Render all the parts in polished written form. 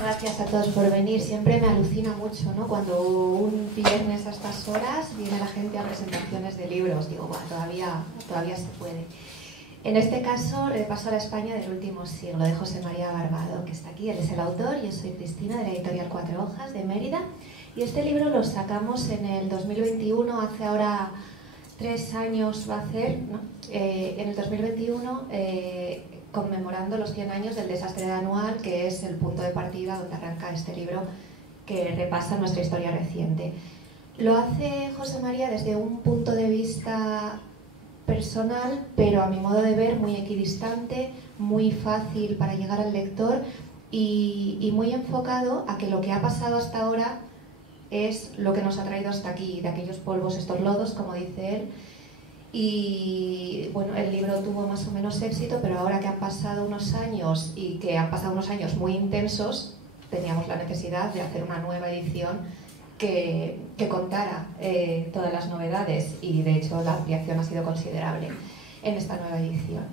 gracias a todos por venir. Siempre me alucina mucho, ¿no? Cuando un viernes a estas horas viene la gente a presentaciones de libros. Digo, bueno, todavía se puede. En este caso, repaso a la España del último siglo, de José María Barbado, que está aquí. Él es el autor. Yo soy Cristina, de la editorial Cuatro Hojas, de Mérida. Y este libro lo sacamos en el 2021, hace ahora 3 años va a hacer, ¿no? En el 2021, conmemorando los 100 años del desastre de Anual, que es el punto de partida donde arranca este libro que repasa nuestra historia reciente. Lo hace José María desde un punto de vista personal, pero a mi modo de ver muy equidistante, muy fácil para llegar al lector y muy enfocado a que lo que ha pasado hasta ahora es lo que nos ha traído hasta aquí, de aquellos polvos, estos lodos, como dice él. Y bueno, el libro tuvo más o menos éxito, pero ahora que han pasado unos años y que han pasado unos años muy intensos, teníamos la necesidad de hacer una nueva edición que contara todas las novedades, y de hecho la ampliación ha sido considerable en esta nueva edición.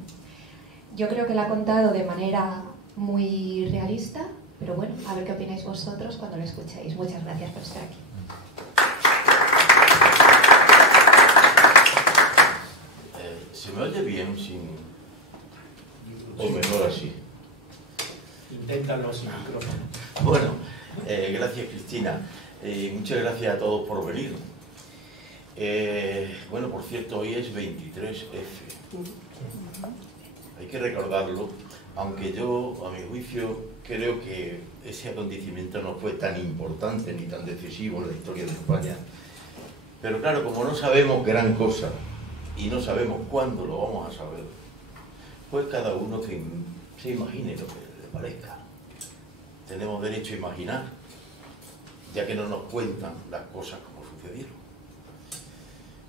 Yo creo que la ha contado de manera muy realista, pero bueno, a ver qué opináis vosotros cuando lo escuchéis. Muchas gracias por estar aquí. ¿Se me oye bien sin... o mejor así? Inténtalo sin micrófono. Bueno, gracias Cristina. Muchas gracias a todos por venir. Bueno, por cierto, hoy es 23F. Hay que recordarlo, aunque yo, a mi juicio, creo que ese acontecimiento no fue tan importante ni tan decisivo en la historia de España. Pero claro, como no sabemos gran cosa y no sabemos cuándo lo vamos a saber, pues cada uno se imagine lo que le parezca. Tenemos derecho a imaginar, ya que no nos cuentan las cosas como sucedieron.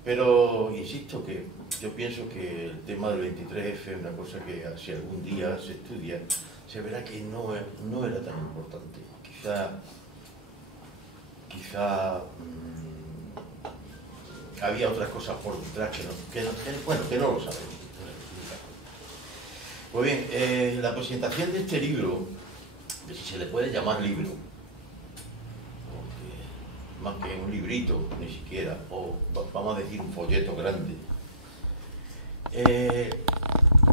Pero insisto que yo pienso que el tema del 23F es una cosa que si algún día se estudia, se verá que no era tan importante. Quizá había otras cosas por detrás que no lo sabemos. Pues bien, la presentación de este libro, si se le puede llamar libro, más que un librito, ni siquiera, o vamos a decir un folleto grande,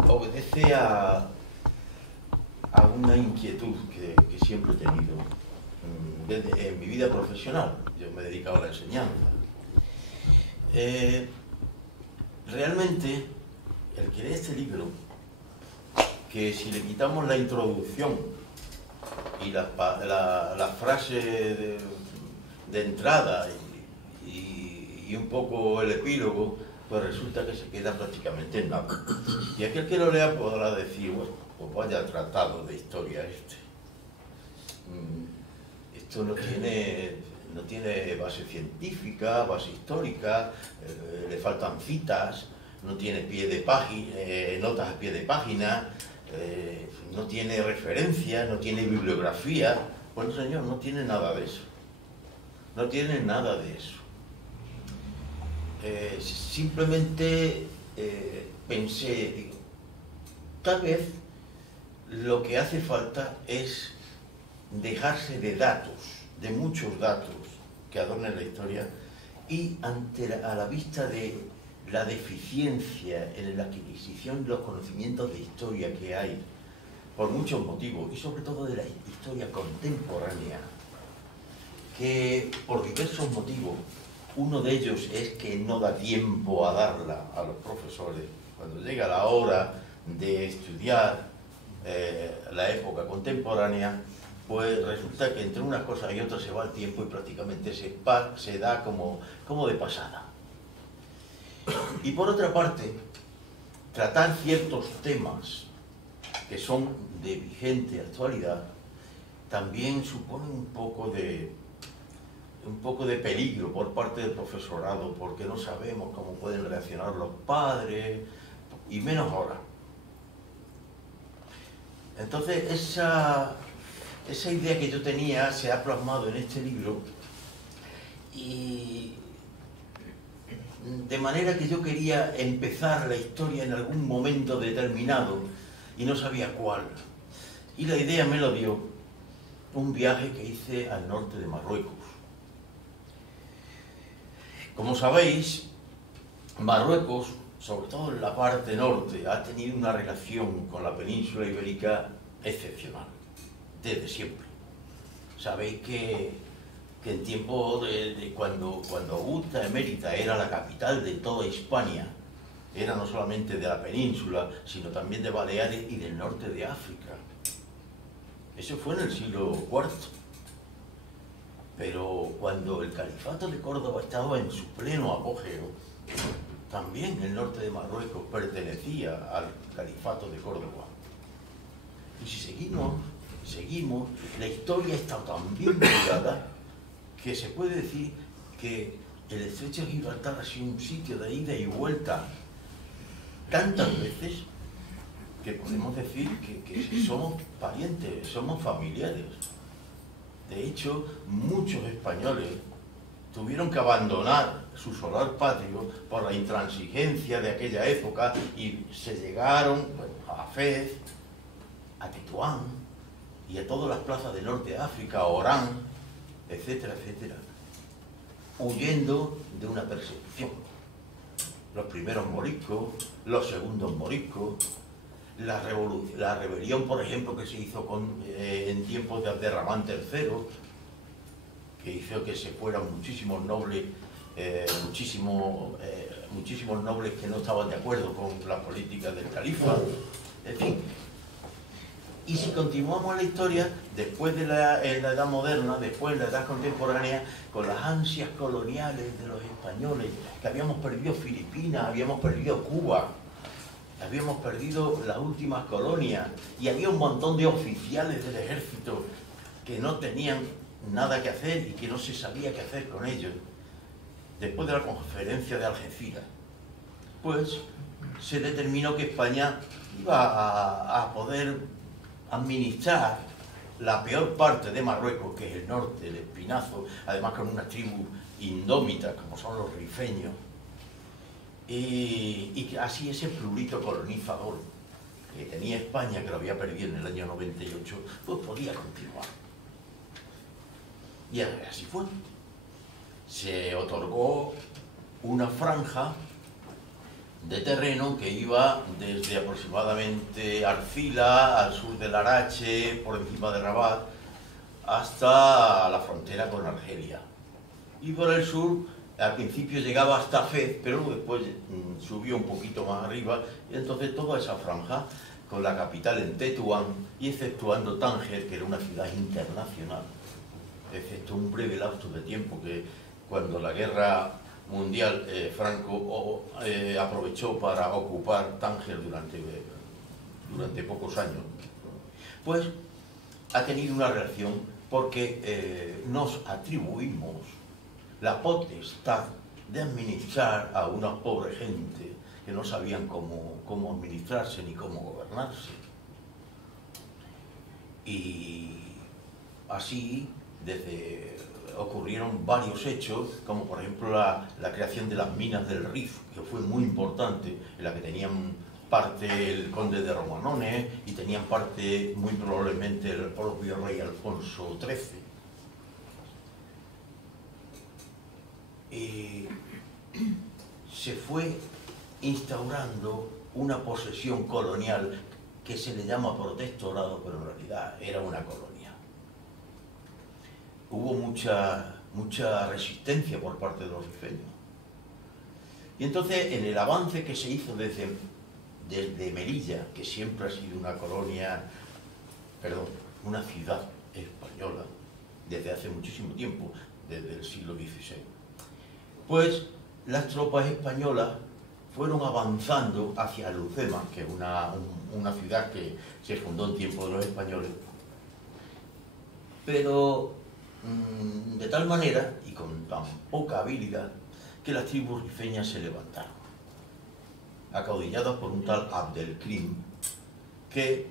obedece a una inquietud que siempre he tenido en mi vida profesional. Yo me he dedicado a la enseñanza. Realmente, el que lee este libro, que si le quitamos la introducción y la frase de entrada y un poco el epílogo, pues resulta que se queda prácticamente en nada. Y aquel que lo lea podrá decir, bueno, pues vaya tratado de historia este. Esto no tiene base científica, base histórica, le faltan citas, no tiene notas a pie de página, no tiene referencia, no tiene bibliografía. Bueno, señor, no tiene nada de eso. No tiene nada de eso. Simplemente pensé, digo, tal vez lo que hace falta es dejarse de datos, de muchos datos que adornan la historia, y a la vista de la deficiencia en la adquisición de los conocimientos de historia que hay, por muchos motivos, y sobre todo de la historia contemporánea, que por diversos motivos, uno de ellos es que no da tiempo a darla a los profesores. Cuando llega la hora de estudiar la época contemporánea, pues resulta que entre unas cosas y otras se va el tiempo y prácticamente se da como de pasada. Y por otra parte, tratar ciertos temas que son de vigente actualidad también supone un poco de peligro por parte del profesorado, porque no sabemos cómo pueden reaccionar los padres, y menos ahora. Entonces, esa idea que yo tenía se ha plasmado en este libro, y de manera que yo quería empezar la historia en algún momento determinado y no sabía cuál. Y la idea me lo dio un viaje que hice al norte de Marruecos. Como sabéis, Marruecos, sobre todo en la parte norte, ha tenido una relación con la península ibérica excepcional, desde siempre. Sabéis que en tiempo de cuando Augusta Emérita era la capital de toda Hispania, era no solamente de la península, sino también de Baleares y del norte de África. Eso fue en el siglo IV. Pero cuando el califato de Córdoba estaba en su pleno apogeo, también el norte de Marruecos pertenecía al califato de Córdoba. Y si seguimos, la historia está tan bien ligada que se puede decir que el estrecho de Gibraltar ha sido un sitio de ida y vuelta tantas veces que podemos decir que somos parientes, somos familiares. De hecho, muchos españoles tuvieron que abandonar su solar patrio por la intransigencia de aquella época y se llegaron a Fez, a Tetuán y a todas las plazas del norte de África, a Orán, etcétera, etcétera, huyendo de una persecución. Los primeros moriscos, los segundos moriscos, la rebelión, por ejemplo, que se hizo en tiempos de Abderramán III, que hizo que se fueran muchísimos nobles, muchísimos nobles que no estaban de acuerdo con la política del califa, en fin. Y si continuamos la historia, después de en la Edad Moderna, después de la Edad Contemporánea, con las ansias coloniales de los españoles, que habíamos perdido Filipinas, habíamos perdido Cuba, habíamos perdido las últimas colonias, y había un montón de oficiales del ejército que no tenían nada que hacer y que no se sabía qué hacer con ellos. Después de la conferencia de Algeciras, pues se determinó que España iba a poder administrar la peor parte de Marruecos, que es el norte, el Espinazo, además con unas tribus indómitas como son los rifeños, y que así ese prurito colonizador que tenía España, que lo había perdido en el año 98, pues podía continuar. Y así fue. Se otorgó una franja de terreno que iba desde aproximadamente Arcila, al sur del Arache, por encima de Rabat, hasta la frontera con Argelia. Y por el sur, al principio llegaba hasta Fez, pero después subió un poquito más arriba, y entonces toda esa franja, con la capital en Tetuán, y exceptuando Tánger, que era una ciudad internacional, excepto un breve lapso de tiempo que cuando la guerra mundial, Franco aprovechó para ocupar Tánger durante pocos años, pues ha tenido una relación porque nos atribuimos la potestad de administrar a una pobre gente que no sabían cómo administrarse ni cómo gobernarse. Y así ocurrieron varios hechos, como por ejemplo la creación de las minas del Rif, que fue muy importante, en la que tenían parte el conde de Romanones y tenían parte muy probablemente el propio rey Alfonso XIII. Y se fue instaurando una posesión colonial que se le llama protectorado, pero en realidad era una colonia. Hubo mucha resistencia por parte de los rifeños. Y entonces, en el avance que se hizo desde Melilla, que siempre ha sido una una ciudad española, desde hace muchísimo tiempo, desde el siglo XVI, pues las tropas españolas fueron avanzando hacia Lucema, que es una ciudad que se fundó en tiempo de los españoles, pero de tal manera y con tan poca habilidad que las tribus rifeñas se levantaron, acaudilladas por un tal Abdelkrim, que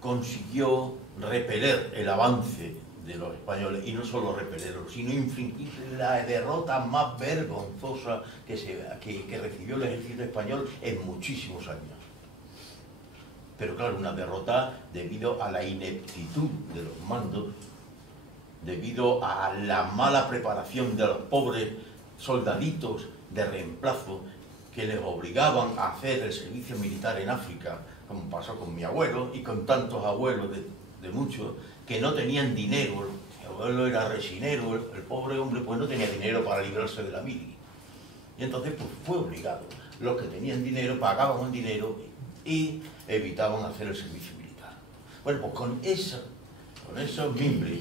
consiguió repeler el avance de los españoles, y no solo repelerlo, sino infligir la derrota más vergonzosa que recibió el ejército español en muchísimos años. pero claro, una derrota debido a la ineptitud de los mandos, debido a la mala preparación de los pobres soldaditos de reemplazo que les obligaban a hacer el servicio militar en África, como pasó con mi abuelo y con tantos abuelos de muchos, que no tenían dinero. Mi abuelo era resinero, el pobre hombre pues no tenía dinero para librarse de la mili. Y entonces pues fue obligado. Los que tenían dinero pagaban un dinero y evitaban hacer el servicio militar. Bueno, pues con esos mimbres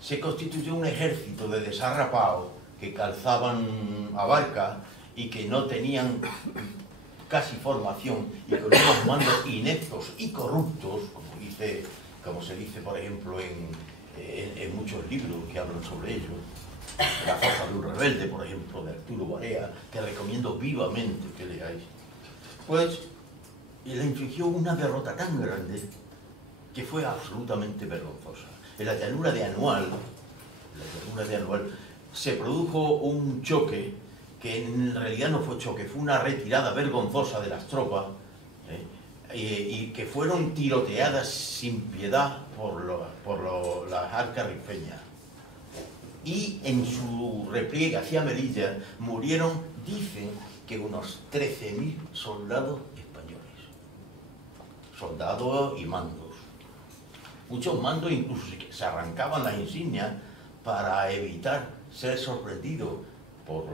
se constituyó un ejército de desarrapados que calzaban abarca y que no tenían casi formación y con unos mandos ineptos y corruptos, como se dice por ejemplo en muchos libros que hablan sobre ello. La fuerza de un rebelde, por ejemplo, de Arturo Barea, que recomiendo vivamente que leáis. Pues le infligió una derrota tan grande que fue absolutamente vergonzosa. En la llanura de Anual se produjo un choque que en realidad no fue choque, fue una retirada vergonzosa de las tropas, y que fueron tiroteadas sin piedad por las arcas rifeñas. Y en su repliegue hacia Melilla murieron, dicen, que unos 13.000 soldados españoles. Soldados y mandos. Muchos mandos incluso se arrancaban las insignias para evitar ser sorprendidos por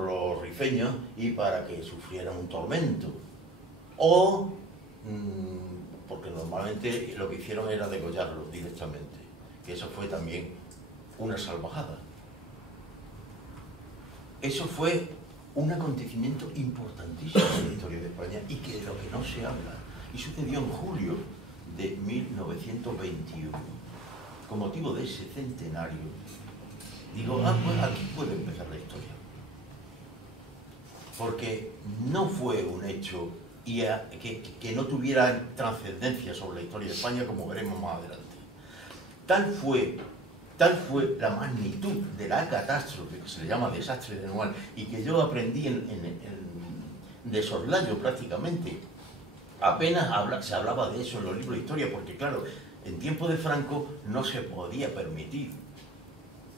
los rifeños y para que sufrieran un tormento. O porque normalmente lo que hicieron era degollarlos directamente, que eso fue también una salvajada. Eso fue un acontecimiento importantísimo en la historia de España y que de lo que no se habla. Y sucedió en julio de 1921. Con motivo de ese centenario, digo, pues aquí puede empezar la historia. Porque no fue un hecho que no tuviera trascendencia sobre la historia de España, como veremos más adelante. Tal fue la magnitud de la catástrofe, que se le llama desastre de Anual, y que yo aprendí de soslayo prácticamente. Apenas se hablaba de eso en los libros de historia, porque claro, en tiempo de Franco no se podía permitir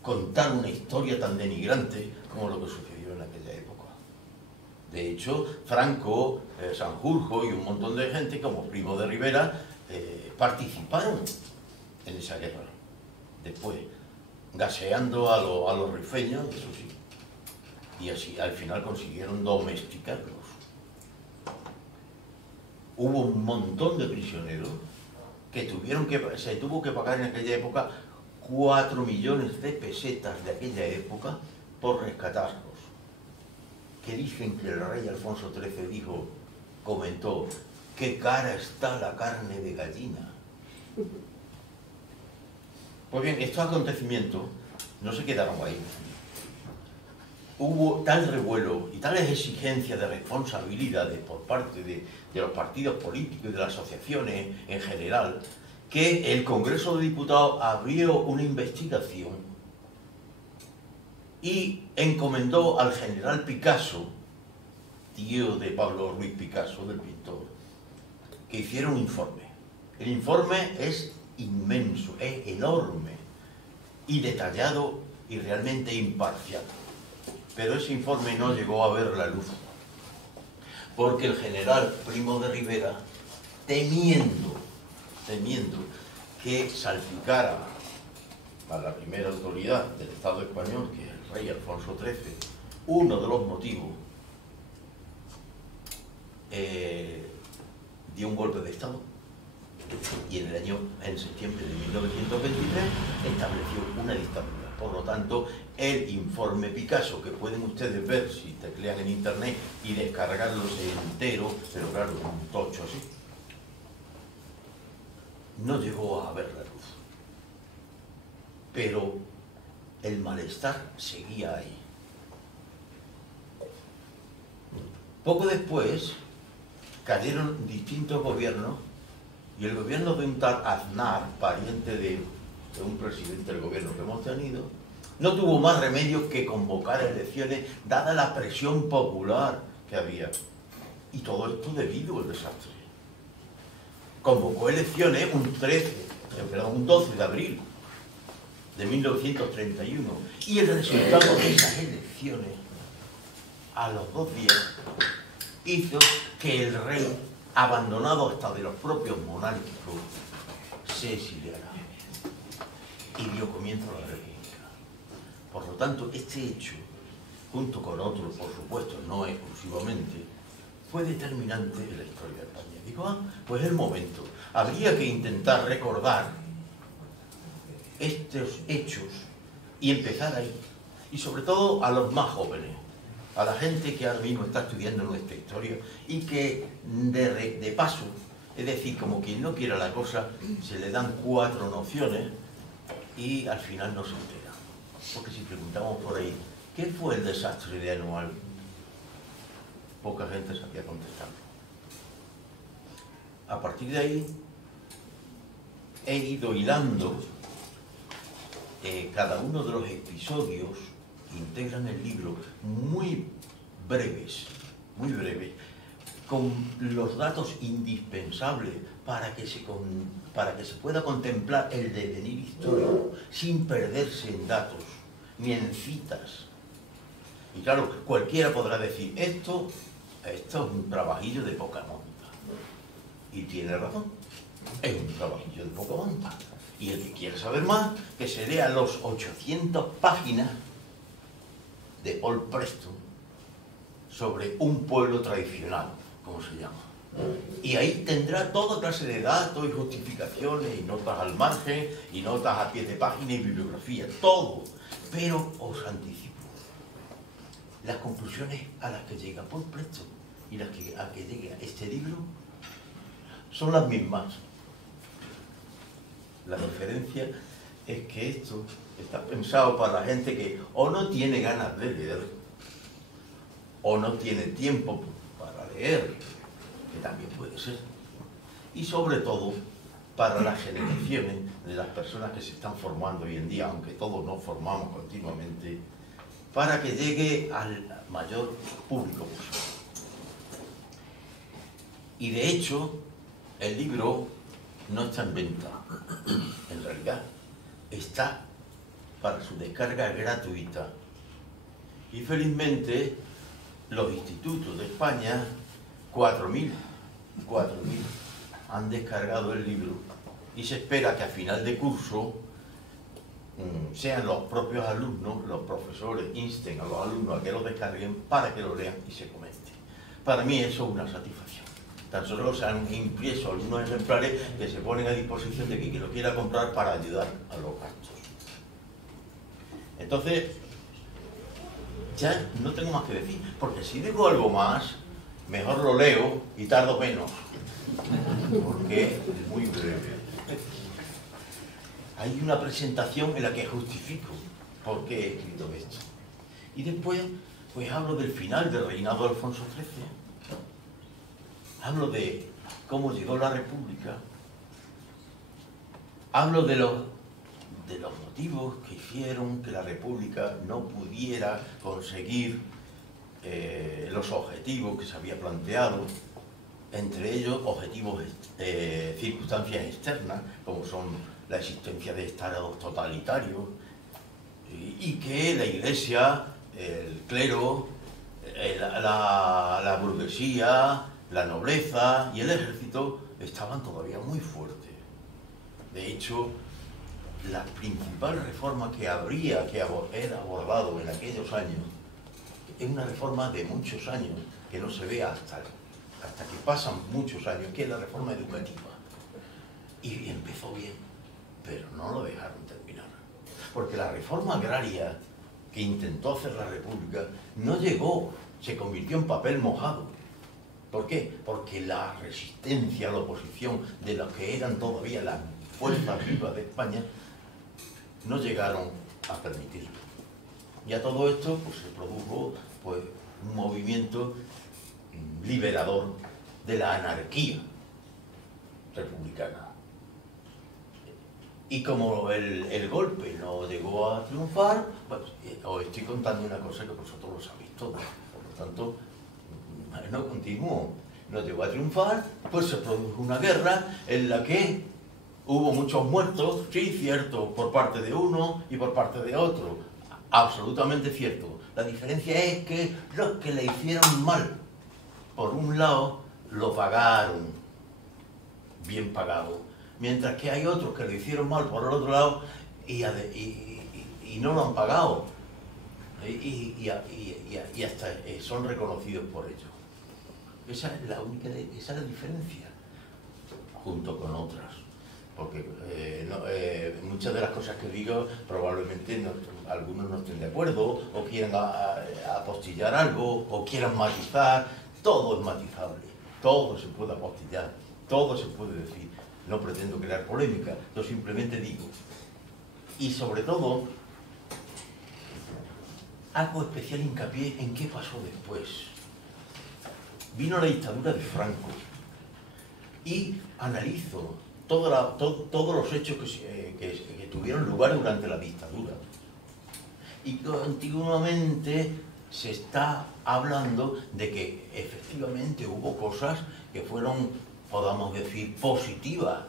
contar una historia tan denigrante como lo que sucedió en aquella época. De hecho, Franco, Sanjurjo y un montón de gente, como Primo de Rivera, participaron en esa guerra. Después, gaseando a los rifeños, eso sí. Y así, al final consiguieron domesticarlos. Hubo un montón de prisioneros que se tuvo que pagar en aquella época 4 millones de pesetas de aquella época por rescatarlos. Que dicen que el rey Alfonso XIII comentó, qué cara está la carne de gallina. Pues bien, estos acontecimientos no se quedaron ahí. Hubo tal revuelo y tales exigencias de responsabilidades por parte de los partidos políticos y de las asociaciones en general, que el Congreso de Diputados abrió una investigación y encomendó al general Picasso, tío de Pablo Ruiz Picasso, del pintor, que hiciera un informe. El informe es inmenso, es enorme y detallado y realmente imparcial. Pero ese informe no llegó a ver la luz, porque el general Primo de Rivera, temiendo que salpicara a la primera autoridad del Estado español, que es el rey Alfonso XIII, uno de los motivos, dio un golpe de Estado y en septiembre de 1923 estableció una dictadura. Por lo tanto, el informe Picasso, que pueden ustedes ver si teclean en internet y descargarlos entero, pero claro, un tocho así, no llegó a ver la luz. Pero el malestar seguía ahí. Poco después cayeron distintos gobiernos y el gobierno de un tal Aznar, pariente de un presidente del gobierno que hemos tenido, no tuvo más remedio que convocar elecciones dada la presión popular que había. Y todo esto debido al desastre. convocó elecciones un 12 de abril de 1931, y el resultado de esas elecciones, a los 2 días, hizo que el rey, abandonado hasta de los propios monárquicos, se exiliara y dio comienzo a la República. Por lo tanto, este hecho, junto con otros, por supuesto, no exclusivamente, fue determinante en la historia de España. Digo, pues es el momento. Habría que intentar recordar estos hechos y empezar ahí. Y sobre todo a los más jóvenes, a la gente que ahora mismo está estudiando nuestra historia y que de paso, es decir, como quien no quiera la cosa, se le dan 4 nociones y al final no se entera. Porque si preguntamos por ahí, ¿qué fue el desastre de Anual? Poca gente sabía contestarlo. A partir de ahí he ido hilando cada uno de los episodios que integran el libro, muy breves, con los datos indispensables para que se pueda contemplar el devenir histórico sin perderse en datos ni en citas. Y claro, cualquiera podrá decir, esto es un trabajillo de poca monta. Y tiene razón, es un trabajillo de poca monta. Y el que quiera saber más, que se lea los 800 páginas de Paul Preston sobre un pueblo tradicional, como se llama. Y ahí tendrá toda clase de datos y justificaciones y notas al margen y notas a pie de página y bibliografía, todo. Pero os anticipo, las conclusiones a las que llega Paul Preston y a que llega este libro son las mismas. La diferencia es que esto está pensado para la gente que o no tiene ganas de leer o no tiene tiempo para leer, que también puede ser. Y sobre todo para las generaciones de las personas que se están formando hoy en día, aunque todos nos formamos continuamente, para que llegue al mayor público posible. Y de hecho, el libro no está en venta, en realidad está para su descarga gratuita. Y felizmente los institutos de España, 4.000 han descargado el libro y se espera que a final de curso sean los propios alumnos, los profesores, insten a los alumnos a que lo descarguen para que lo lean y se comente. Para mí eso es una satisfacción. Tan solo se han impreso algunos ejemplares que se ponen a disposición de quien lo quiera comprar para ayudar a los gastos. Entonces, ya no tengo más que decir, porque si digo algo más, mejor lo leo y tardo menos, porque es muy breve. Hay una presentación en la que justifico por qué he escrito esto. Y después, pues hablo del final del reinado de Alfonso XIII. Hablo de cómo llegó la República, hablo de los motivos que hicieron que la República no pudiera conseguir los objetivos que se había planteado, entre ellos objetivos, circunstancias externas, como son la existencia de estados totalitarios, y que la Iglesia, el clero, la burguesía, la nobleza y el ejército estaban todavía muy fuertes. De hecho, la principal reforma que habría que haber abordado en aquellos años es una reforma de muchos años que no se ve hasta que pasan muchos años, que es la reforma educativa. Y empezó bien, pero no lo dejaron terminar. Porque la reforma agraria que intentó hacer la República no llegó, se convirtió en papel mojado. ¿Por qué? Porque la resistencia, la oposición de los que eran todavía las fuerzas vivas de España no llegaron a permitirlo. Y a todo esto pues, se produjo pues, un movimiento liberador de la anarquía republicana. Y como el golpe no llegó a triunfar, pues, os estoy contando una cosa que vosotros lo sabéis todo. Por lo tanto, no continúo. no llegó a triunfar, pues se produjo una guerra en la que hubo muchos muertos, sí, cierto, por parte de uno y por parte de otro, absolutamente cierto. La diferencia es que los que le hicieron mal, por un lado, lo pagaron, bien pagado, mientras que hay otros que lo hicieron mal por el otro lado y no lo han pagado, y hasta son reconocidos por ello. Esa es la única, esa es la diferencia, junto con otras. Porque muchas de las cosas que digo probablemente algunos no estén de acuerdo, o quieran apostillar algo, o quieran matizar. Todo es matizable, todo se puede apostillar, todo se puede decir. No pretendo crear polémica, yo simplemente digo. Y sobre todo, hago especial hincapié en qué pasó después. Vino la dictadura de Franco y analizo todos los hechos que tuvieron lugar durante la dictadura. Y continuamente se está hablando de que efectivamente hubo cosas que fueron, podamos decir, positivas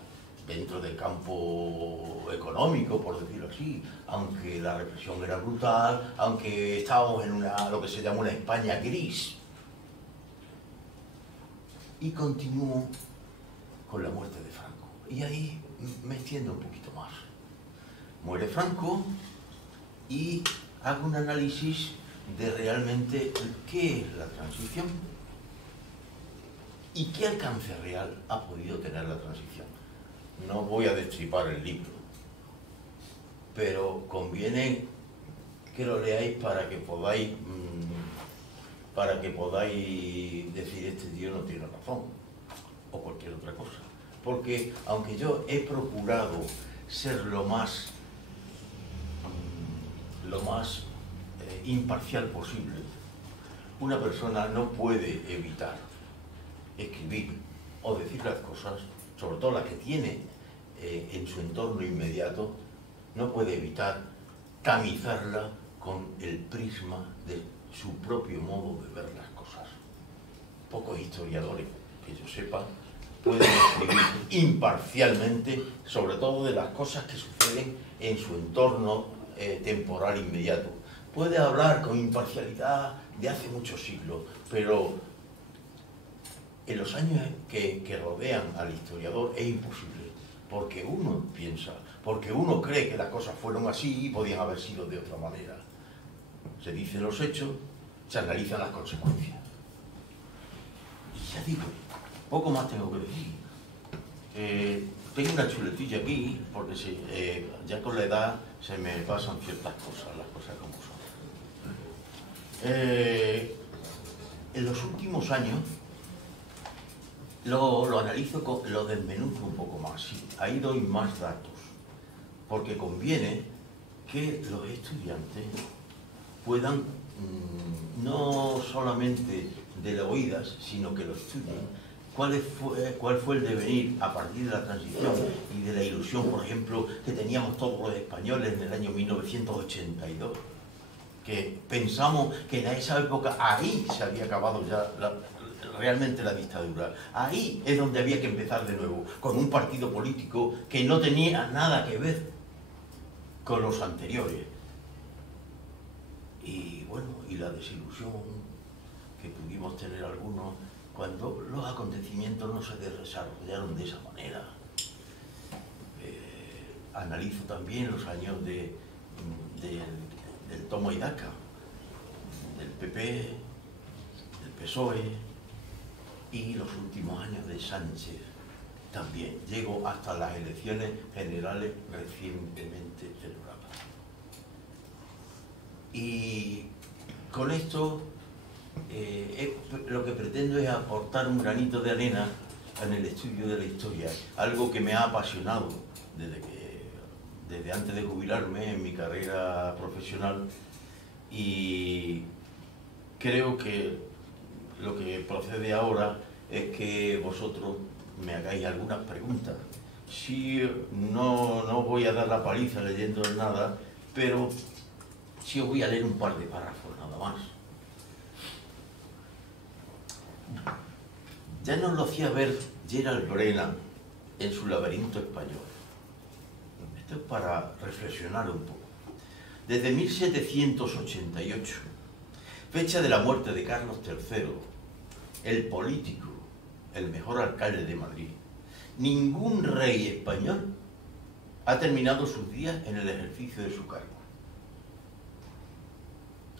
dentro del campo económico, por decirlo así, aunque la represión era brutal, aunque estábamos en lo que se llama una España gris. Y continúo con la muerte de Franco. Y ahí me extiendo un poquito más. Muere Franco y hago un análisis de realmente qué es la transición y qué alcance real ha podido tener la transición. No voy a destripar el libro, pero conviene que lo leáis para que podáis decir este tío no tiene razón, o cualquier otra cosa. Porque aunque yo he procurado ser lo más imparcial posible, una persona no puede evitar escribir o decir las cosas, sobre todo las que tiene en su entorno inmediato, no puede evitar tamizarla con el prisma de su propio modo de ver las cosas. Pocos historiadores, que yo sepa, pueden escribir imparcialmente, sobre todo de las cosas que suceden en su entorno temporal inmediato. Puede hablar con imparcialidad de hace muchos siglos, pero en los años que rodean al historiador es imposible, porque uno piensa, porque uno cree que las cosas fueron así y podían haber sido de otra manera. Se dicen los hechos, se analizan las consecuencias. Y ya digo, poco más tengo que decir. Tengo una chuletilla aquí, porque ya con la edad se me pasan ciertas cosas, las cosas como son. En los últimos años lo analizo, lo desmenuzo un poco más. Sí, ahí doy más datos, porque conviene que los estudiantes puedan no solamente de oídas, sino que lo estudien. ¿Cuál fue el devenir a partir de la transición y de la ilusión, por ejemplo, que teníamos todos los españoles en el año 1982? Que pensamos que en esa época ahí se había acabado ya realmente la dictadura. Ahí es donde había que empezar de nuevo, con un partido político que no tenía nada que ver con los anteriores. Y bueno, y la desilusión que pudimos tener algunos cuando los acontecimientos no se desarrollaron de esa manera. Analizo también los años del toma y daca, del PP, del PSOE, y los últimos años de Sánchez también. Llego hasta las elecciones generales recientemente celebradas. Y con esto lo que pretendo es aportar un granito de arena en el estudio de la historia, algo que me ha apasionado desde antes de jubilarme en mi carrera profesional, y creo que lo que procede ahora es que vosotros me hagáis algunas preguntas. Sí, no voy a dar la paliza leyendo nada, pero sí os voy a leer un par de párrafos nada más. Ya nos lo hacía ver Gerald Brennan en su Laberinto español. Esto es para reflexionar un poco. Desde 1788, fecha de la muerte de Carlos III, el político, el mejor alcalde de Madrid, ningún rey español ha terminado sus días en el ejercicio de su cargo.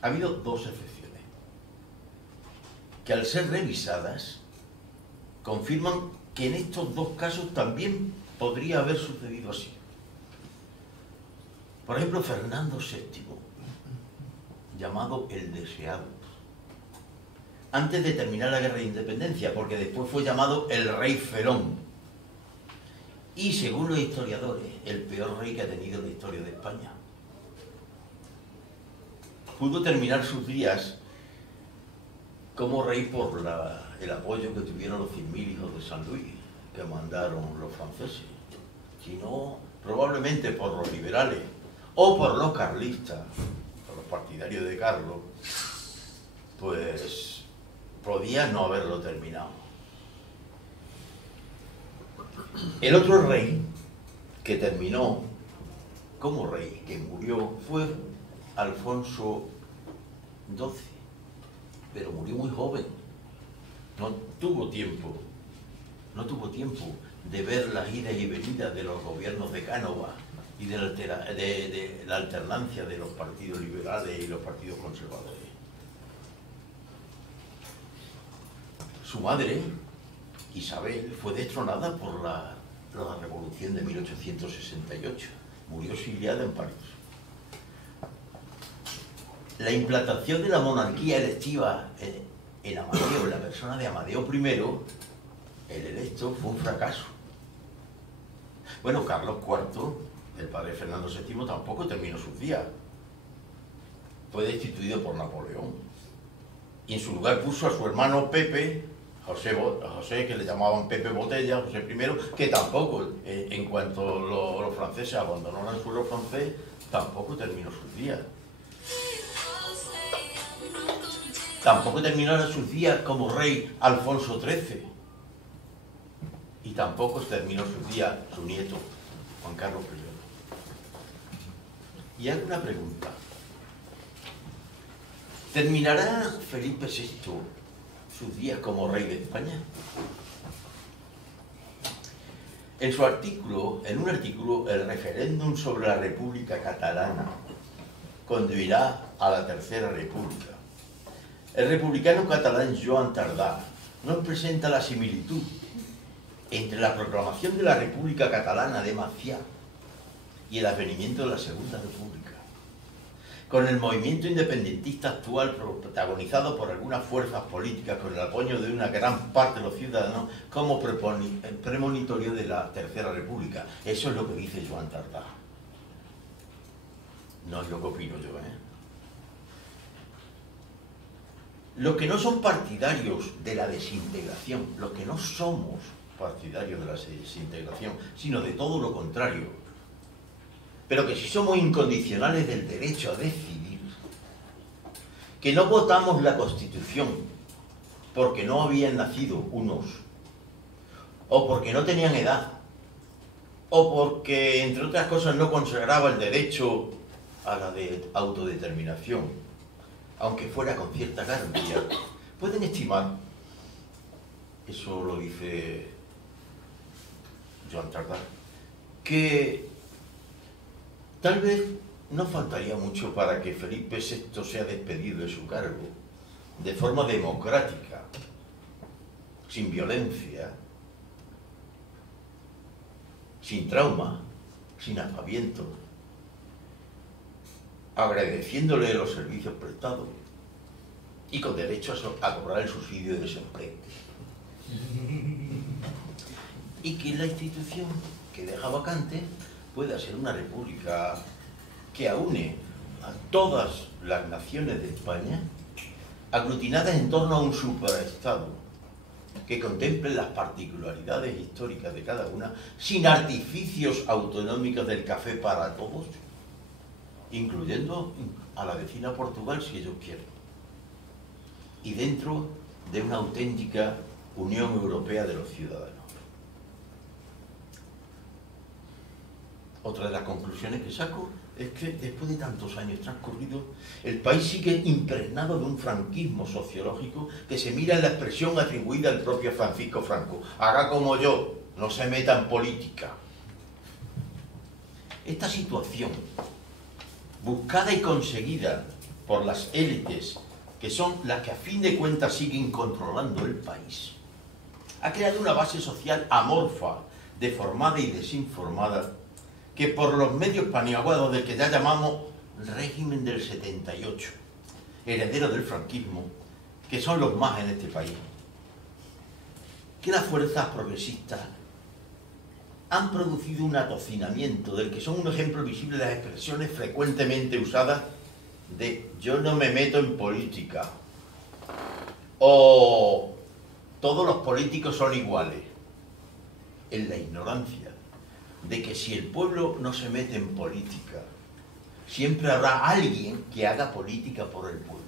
Ha habido dos excepciones, que al ser revisadas, confirman que en estos dos casos también podría haber sucedido así. Por ejemplo, Fernando VII, llamado el Deseado, antes de terminar la Guerra de Independencia, porque después fue llamado el Rey Felón, y según los historiadores, el peor rey que ha tenido la historia de España. Pudo terminar sus días como rey por el apoyo que tuvieron los 100.000 hijos de San Luis, que mandaron los franceses, sino probablemente por los liberales o por los carlistas, por los partidarios de Carlos, pues podía no haberlo terminado. El otro rey que terminó como rey, que murió, fue Alfonso XII, pero murió muy joven. No tuvo tiempo de ver las idas y venidas de los gobiernos de Cánovas y de la alternancia de los partidos liberales y los partidos conservadores. Su madre, Isabel, fue destronada por la Revolución de 1868. Murió exiliada en París. La implantación de la monarquía electiva en Amadeo, en la persona de Amadeo I, el electo, fue un fracaso. Bueno, Carlos IV, el padre de Fernando VII, tampoco terminó sus días. Fue destituido por Napoleón. Y en su lugar puso a su hermano Pepe, José, que le llamaban Pepe Botella, José I, que tampoco, en cuanto los franceses abandonaron el suelo francés, tampoco terminó sus días. Tampoco terminó sus días como rey Alfonso XIII. Y tampoco terminó sus días su nieto, Juan Carlos I. Y hago una pregunta. ¿Terminará Felipe VI sus días como rey de España? En un artículo, el referéndum sobre la República Catalana conduirá a la Tercera República. El republicano catalán Joan Tardà nos presenta la similitud entre la proclamación de la República Catalana de Macià y el advenimiento de la Segunda República, con el movimiento independentista actual protagonizado por algunas fuerzas políticas con el apoyo de una gran parte de los ciudadanos como premonitorio de la Tercera República. Eso es lo que dice Joan Tardà. No es lo que opino yo, Los que no son partidarios de la desintegración, los que no somos partidarios de la desintegración, sino de todo lo contrario, pero que sí somos incondicionales del derecho a decidir, que no votamos la Constitución porque no habían nacido unos, o porque no tenían edad, o porque, entre otras cosas, no consagraba el derecho a la autodeterminación, aunque fuera con cierta garantía, pueden estimar, eso lo dice Joan Tardà, que tal vez no faltaría mucho para que Felipe VI sea despedido de su cargo de forma democrática, sin violencia, sin trauma, sin aspaviento, agradeciéndole los servicios prestados y con derecho a cobrar el subsidio de desempleo. Y que la institución que deja vacante pueda ser una república que aúne a todas las naciones de España, aglutinadas en torno a un superestado que contemple las particularidades históricas de cada una, sin artificios autonómicos del café para todos, incluyendo a la vecina Portugal si ellos quieren, y dentro de una auténtica Unión Europea de los Ciudadanos. Otra de las conclusiones que saco es que después de tantos años transcurridos, el país sigue impregnado de un franquismo sociológico que se mira en la expresión atribuida al propio Francisco Franco: haga como yo, no se meta en política. Esta situación, buscada y conseguida por las élites, que son las que a fin de cuentas siguen controlando el país, ha creado una base social amorfa, deformada y desinformada, que por los medios paniaguados del que ya llamamos régimen del 78, heredero del franquismo, que son los más en este país, que las fuerzas progresistas han producido un atocinamiento del que son un ejemplo visible las expresiones frecuentemente usadas de "yo no me meto en política" o "todos los políticos son iguales", en la ignorancia de que si el pueblo no se mete en política, siempre habrá alguien que haga política por el pueblo,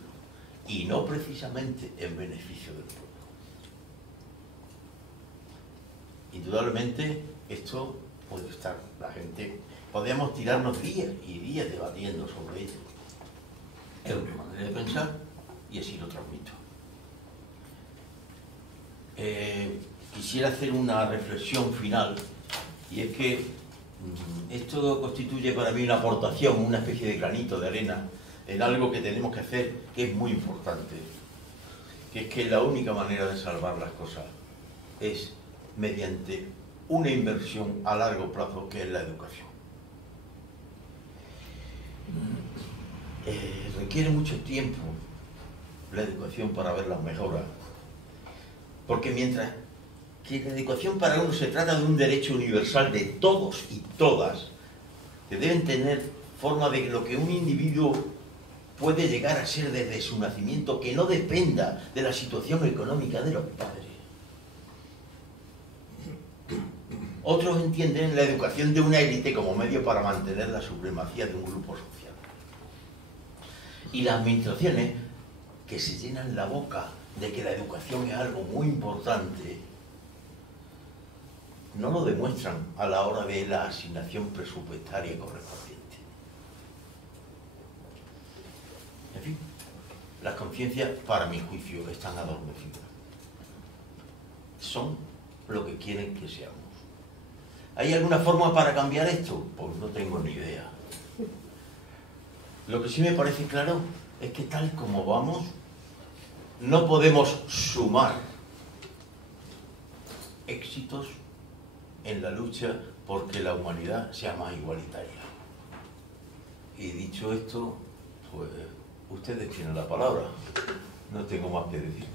y no precisamente en beneficio del pueblo. Indudablemente esto puede estar, la gente, podemos tirarnos días y días debatiendo sobre ello. Es una manera de pensar y así lo transmito. Quisiera hacer una reflexión final, y es que esto constituye para mí una aportación, una especie de granito de arena en algo que tenemos que hacer, que es muy importante, que es que la única manera de salvar las cosas es mediante una inversión a largo plazo, que es la educación. Requiere mucho tiempo la educación para ver las mejoras, porque mientras que la educación para uno se trata de un derecho universal de todos y todas, que deben tener forma de lo que un individuo puede llegar a ser desde su nacimiento, que no dependa de la situación económica de los padres. Otros entienden la educación de una élite como medio para mantener la supremacía de un grupo social. Y las administraciones, que se llenan la boca de que la educación es algo muy importante, no lo demuestran a la hora de la asignación presupuestaria correspondiente. En fin, las conciencias, para mi juicio, están adormecidas. Son lo que quieren que seamos. ¿Hay alguna forma para cambiar esto? Pues no tengo ni idea. Lo que sí me parece claro es que tal como vamos, no podemos sumar éxitos en la lucha porque la humanidad sea más igualitaria. Y dicho esto, pues ustedes tienen la palabra. No tengo más que decir.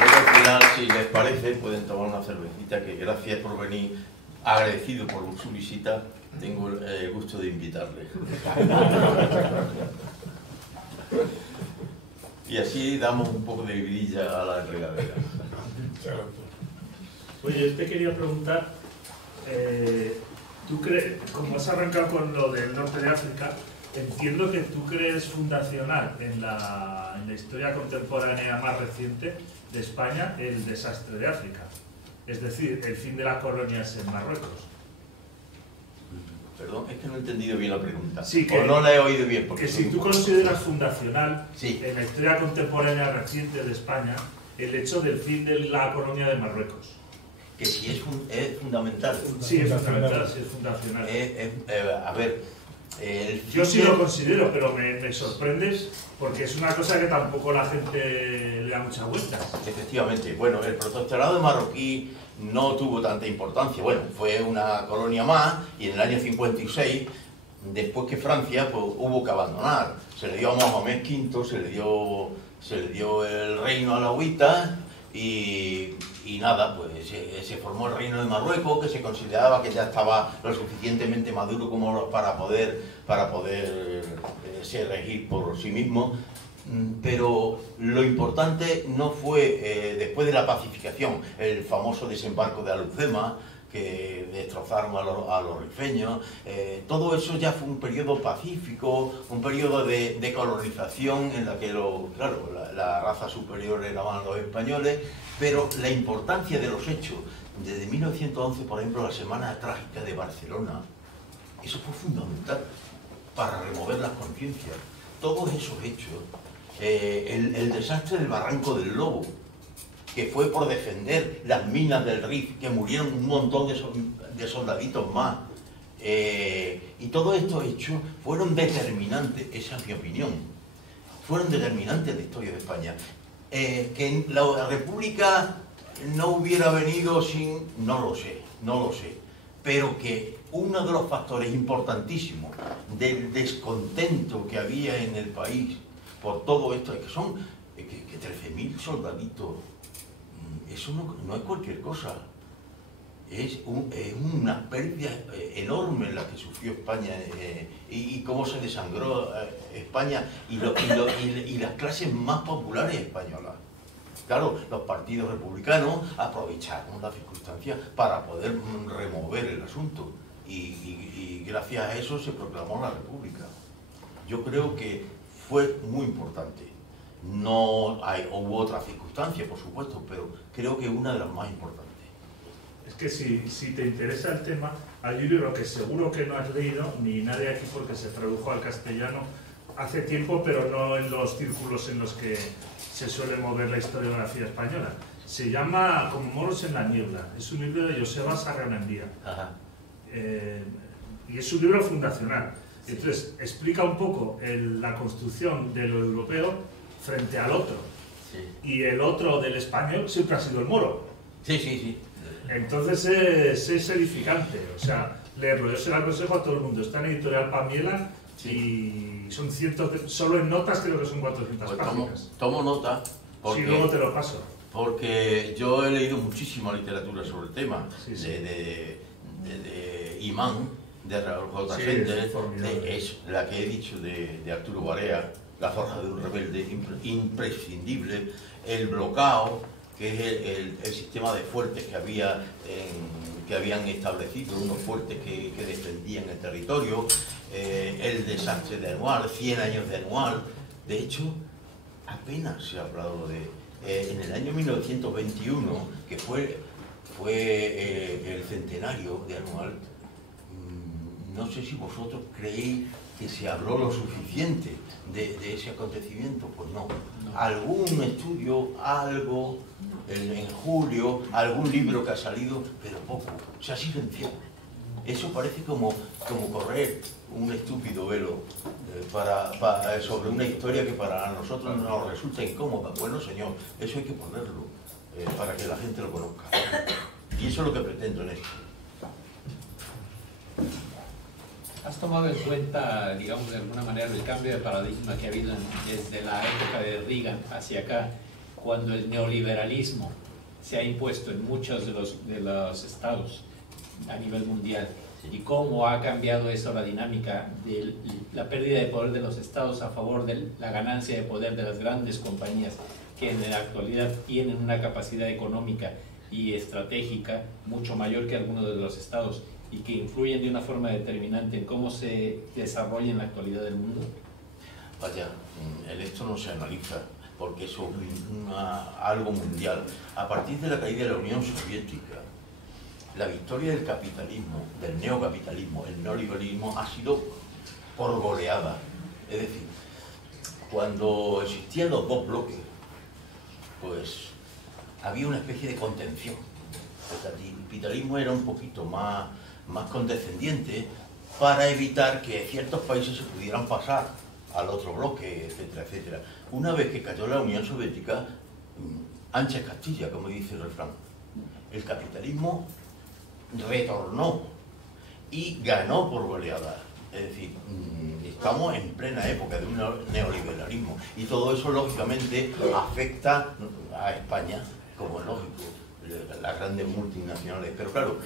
Luego al final, si les parece, pueden tomar una cervecita, que gracias por venir, agradecido por su visita, tengo el gusto de invitarles. Y así damos un poco de vidilla a la regadera. Oye, te quería preguntar, ¿tú crees, como has arrancado con lo del norte de África, entiendo que tú crees fundacional en la historia contemporánea más reciente de España el desastre de África? Es decir, el fin de las colonias en Marruecos. Perdón, es que no he entendido bien la pregunta. Sí, que, o no la he oído bien. Que si tú consideras fundacional sí, en la historia contemporánea reciente de España el hecho del fin de la colonia de Marruecos. Que si es fundamental. Sí, es fundamental, sí, es fundacional. A ver, yo sí lo considero, pero me sorprendes porque es una cosa que tampoco la gente le da mucha vuelta. Efectivamente, bueno, el protectorado marroquí no tuvo tanta importancia. Bueno, fue una colonia más y en el año 56, después que Francia, pues hubo que abandonar. Se le dio a Mohamed V, se le dio el reino alauita y nada, pues se formó el reino de Marruecos, que se consideraba que ya estaba lo suficientemente maduro como para poder regir por sí mismo. Pero lo importante no fue, después de la pacificación, el famoso desembarco de Alhucemas, que destrozaron a los rifeños. Todo eso ya fue un periodo pacífico, un periodo de colonización en la que, claro, la raza superior eran los españoles, pero la importancia de los hechos, desde 1911, por ejemplo, la Semana Trágica de Barcelona, eso fue fundamental para remover las conciencias. Todos esos hechos, el desastre del Barranco del Lobo, que fue por defender las minas del Rif, que murieron un montón de soldaditos más. Y todos estos hechos fueron determinantes, esa es mi opinión, fueron determinantes en la historia de España. Que la República no hubiera venido sin... no lo sé, pero que uno de los factores importantísimos del descontento que había en el país por todo esto, es que son que 13.000 soldaditos, eso no es cualquier cosa, es una pérdida enorme la que sufrió España, y cómo se desangró España y las clases más populares españolas. Claro, los partidos republicanos aprovecharon la circunstancia para poder remover el asunto y gracias a eso se proclamó la República. Yo creo que fue muy importante. Hubo otras circunstancias, por supuesto, pero creo que una de las más importantes. Es que si te interesa el tema, hay un libro que seguro que no has leído, ni nadie aquí porque se tradujo al castellano hace tiempo, pero no en los círculos en los que se suele mover la historiografía española. Se llama Como moros en la niebla. Es un libro de Joseba Sarraonandia. Y es un libro fundacional. Entonces, explica un poco la construcción de lo europeo frente al otro. Sí. Y el otro del español siempre ha sido el moro. Sí. Entonces es edificante, o sea, leerlo. Yo se lo aconsejo a todo el mundo. Está en Editorial Pamiela, sí. Y son cientos solo en notas creo que son 400 páginas. Tomo nota. Porque, sí, luego te lo paso. Porque yo he leído muchísima literatura sobre el tema, sí. de Imán, de Raúl J. Sender, es la que he dicho de Arturo Barea, La forja de un rebelde imprescindible, el Blocao, que es el sistema de fuertes que habían establecido, unos fuertes que defendían el territorio, el desastre de Anual, 100 años de Anual. De hecho, apenas se ha hablado en el año 1921, que fue el centenario de Anual. No sé si vosotros creéis que se habló lo suficiente de ese acontecimiento. Pues no. Algún estudio, algo en julio, algún libro que ha salido, pero poco. Se ha silenciado. Eso parece como correr un estúpido velo sobre una historia que para nosotros nos resulta incómoda. Bueno, señor, eso hay que ponerlo para que la gente lo conozca. Y eso es lo que pretendo en esto. ¿Has tomado en cuenta, digamos, de alguna manera el cambio de paradigma que ha habido desde la época de Reagan hacia acá, cuando el neoliberalismo se ha impuesto en muchos de los estados a nivel mundial? Y cómo ha cambiado eso la dinámica de la pérdida de poder de los estados a favor de la ganancia de poder de las grandes compañías, que en la actualidad tienen una capacidad económica y estratégica mucho mayor que algunos de los estados, y que influyen de una forma determinante en cómo se desarrolla en la actualidad del mundo? Vaya, esto no se analiza, porque eso es algo mundial. A partir de la caída de la Unión Soviética, la victoria del capitalismo, del neocapitalismo, el neoliberalismo, ha sido por goleada. Es decir, cuando existían los dos bloques, pues había una especie de contención. El capitalismo era un poquito más condescendiente para evitar que ciertos países se pudieran pasar al otro bloque, etcétera, etcétera. Una vez que cayó la Unión Soviética, ancha es Castilla, como dice el refrán, el capitalismo retornó y ganó por goleada. Es decir, estamos en plena época de un neoliberalismo y todo eso lógicamente afecta a España, como es lógico, las grandes multinacionales. Pero claro,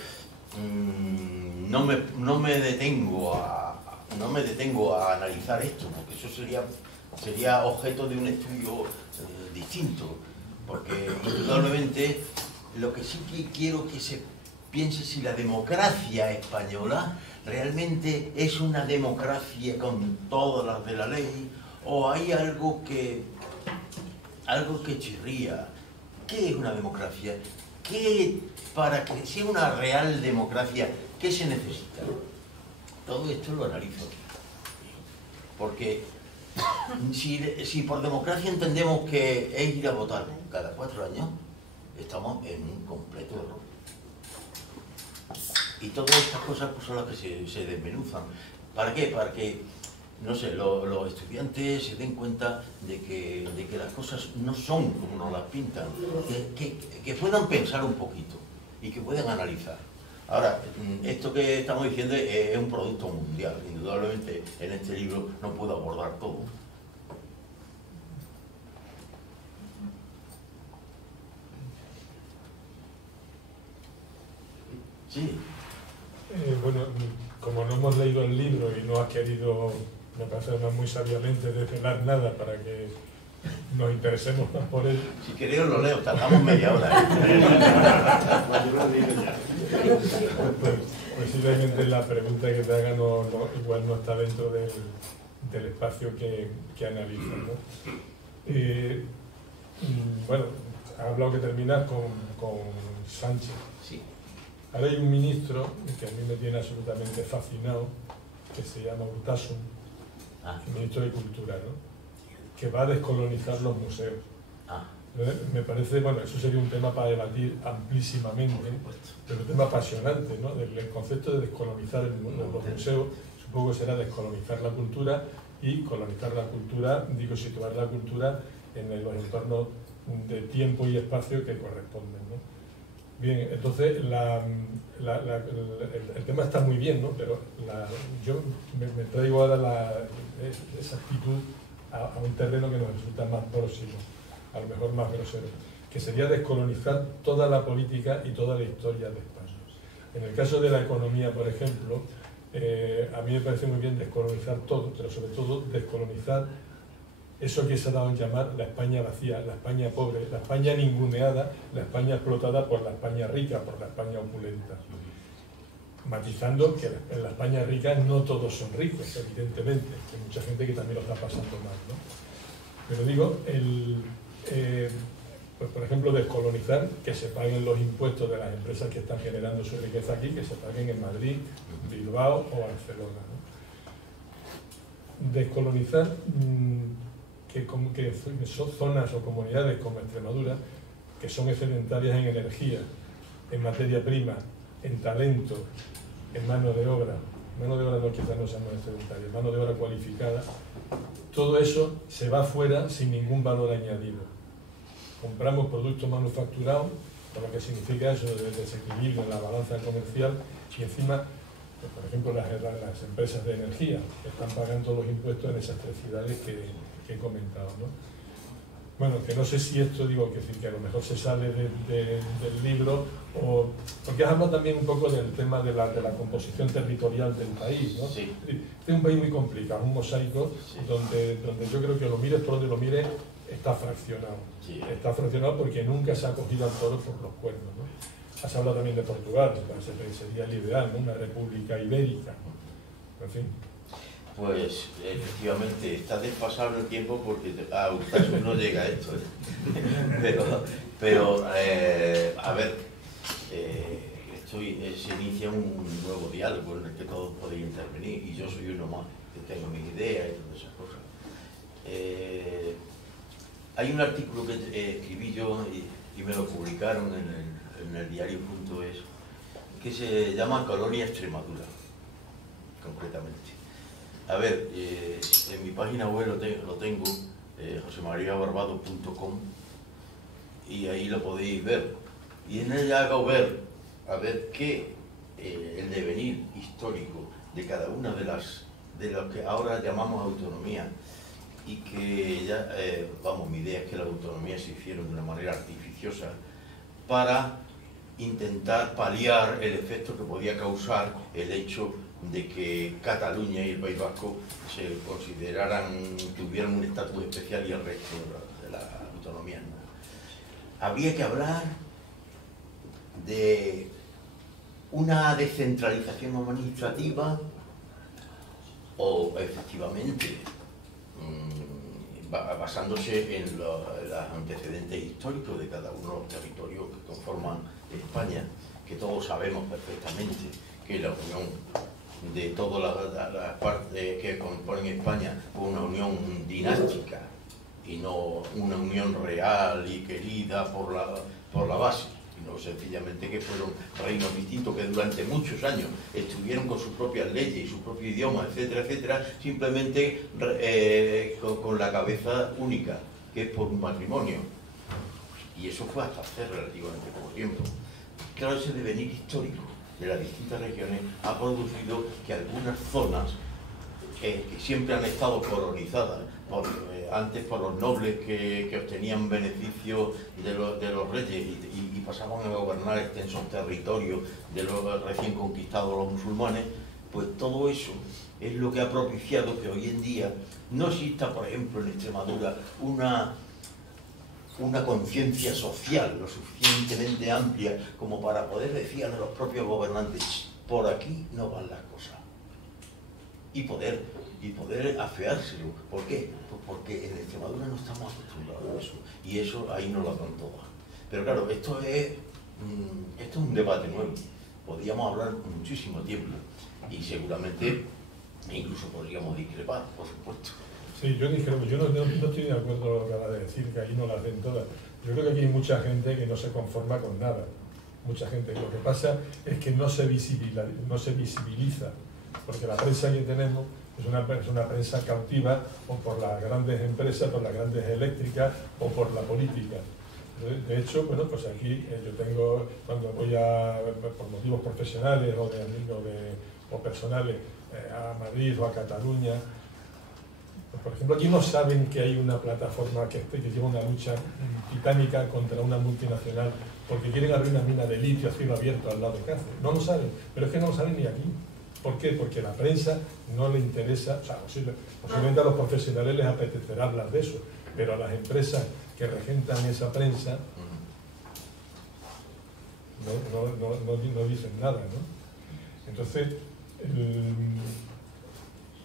no me detengo a analizar esto, porque eso sería objeto de un estudio distinto, porque indudablemente lo que sí que quiero que piense si la democracia española realmente es una democracia con todas las de la ley, o hay algo que chirría. ¿Qué es una democracia? Para que sea una real democracia, ¿qué se necesita? Todo esto lo analizo. Porque si por democracia entendemos que es ir a votar cada 4 años, estamos en un completo error. Y todas estas cosas pues, son las que se desmenuzan. ¿Para qué? Para que, no sé, los estudiantes se den cuenta de que las cosas no son como nos las pintan, que puedan pensar un poquito y que puedan analizar. Ahora, esto que estamos diciendo es un producto mundial. Indudablemente en este libro no puedo abordar todo. Sí. Bueno, como no hemos leído el libro y no has querido, me parece además muy sabiamente, desvelar nada para que nos interesemos más por él. Si queréis lo leo, tardamos media hora. Posiblemente la pregunta que te haga igual no está dentro del espacio que analizas, ¿no? Bueno, ha hablado que terminas con Sánchez. Sí. Ahora hay un ministro que a mí me tiene absolutamente fascinado, que se llama Urtasun, ministro de Cultura, ¿no? Que va a descolonizar los museos. Me parece, bueno, eso sería un tema para debatir amplísimamente, pero un tema apasionante, ¿no? El concepto de descolonizar los museos, supongo que será descolonizar la cultura y colonizar la cultura, digo, situar la cultura en los entornos de tiempo y espacio que corresponden, ¿no? Bien, entonces el tema está muy bien, ¿no? Pero yo me traigo ahora esa actitud a un terreno que nos resulta más próximo, a lo mejor más grosero, que sería descolonizar toda la política y toda la historia de España. En el caso de la economía, por ejemplo, a mí me parece muy bien descolonizar todo, pero sobre todo descolonizar eso que se ha dado en llamar la España vacía, la España pobre, la España ninguneada, la España explotada por la España rica, por la España opulenta. Matizando que en la España rica no todos son ricos, evidentemente, hay mucha gente que también lo está pasando mal, ¿no? Pero digo, pues por ejemplo, descolonizar, que se paguen los impuestos de las empresas que están generando su riqueza aquí, que se paguen en Madrid, Bilbao o Barcelona, ¿no? Descolonizar que son zonas o comunidades como Extremadura, que son excedentarias en energía, en materia prima, en talento, en mano de obra no quizás no sean excedentarias, mano de obra cualificada, todo eso se va fuera sin ningún valor añadido. Compramos productos manufacturados, con lo que significa eso de desequilibrio en la balanza comercial, y encima, pues, por ejemplo, las empresas de energía están pagando los impuestos en esas 3 ciudades que he comentado, ¿no? Bueno, que no sé si esto, digo, que a lo mejor se sale del libro, porque has hablado también un poco del tema de la composición territorial del país, ¿no? Sí. Este es un país muy complicado, un mosaico, sí, donde yo creo que lo mires por donde lo mires, está fraccionado. Sí. Está fraccionado porque nunca se ha cogido al toro por los cuernos, ¿no? Has hablado también de Portugal, sería el ideal, ¿no? Una república ibérica, ¿no? En fin. Pues efectivamente está desfasado el tiempo porque a Urtasun no llega a esto. Pero a ver, se inicia un nuevo diálogo en el que todos podéis intervenir y yo soy uno más que tengo mis ideas y todas esas cosas. Hay un artículo que escribí yo y me lo publicaron en el diario.es que se llama Colonia Extremadura, concretamente. A ver, en mi página web lo tengo, josemariabarbado.com, y ahí lo podéis ver. Y en ella hago ver, a ver qué el devenir histórico de cada una de lo que ahora llamamos autonomía, y que ya, mi idea es que las autonomías se hicieron de una manera artificiosa para intentar paliar el efecto que podía causar el hecho de que Cataluña y el País Vasco se consideraran, tuvieran un estatus especial y el resto de las autonomías no. Había que hablar de una descentralización administrativa o efectivamente basándose en los antecedentes históricos de cada uno de los territorios que conforman España, que todos sabemos perfectamente que la unión de todas las partes que componen España fue una unión dinástica y no una unión real y querida por la base, sino sencillamente que fueron reinos distintos que durante muchos años estuvieron con sus propias leyes y su propio idioma, etcétera, etcétera, simplemente con la cabeza única, que es por un matrimonio. Y eso fue hasta hace relativamente poco tiempo. Claro, ese devenir histórico de las distintas regiones ha producido que algunas zonas que siempre han estado colonizadas antes por los nobles que obtenían beneficios de los reyes y pasaban a gobernar extensos territorios de los recién conquistados los musulmanes, pues todo eso es lo que ha propiciado que hoy en día no exista, por ejemplo, en Extremadura una conciencia social lo suficientemente amplia como para poder decir a los propios gobernantes: por aquí no van las cosas, y poder afeárselo. ¿Por qué? Pues porque en Extremadura no estamos acostumbrados a eso, y eso ahí no lo dan todas. Pero claro, esto es un debate nuevo, podríamos hablar muchísimo tiempo y seguramente incluso podríamos discrepar, por supuesto. Sí, yo no estoy de acuerdo con lo que acaba de decir, que ahí no las ven todas. Yo creo que aquí hay mucha gente que no se conforma con nada. Mucha gente. Lo que pasa es que no se visibiliza, porque la prensa que tenemos es una prensa cautiva o por las grandes empresas, por las grandes eléctricas o por la política. De hecho, bueno, pues aquí yo tengo, cuando voy por motivos profesionales o de amigos o personales a Madrid o a Cataluña, por ejemplo, aquí no saben que hay una plataforma que lleva una lucha titánica contra una multinacional porque quieren abrir una mina de litio a cielo abierto al lado de Cáceres. No lo saben, pero es que no lo saben ni aquí. ¿Por qué? Porque a la prensa no le interesa, o sea, posiblemente a los profesionales les apetecerá hablar de eso, pero a las empresas que regentan esa prensa no dicen nada, ¿no? Entonces,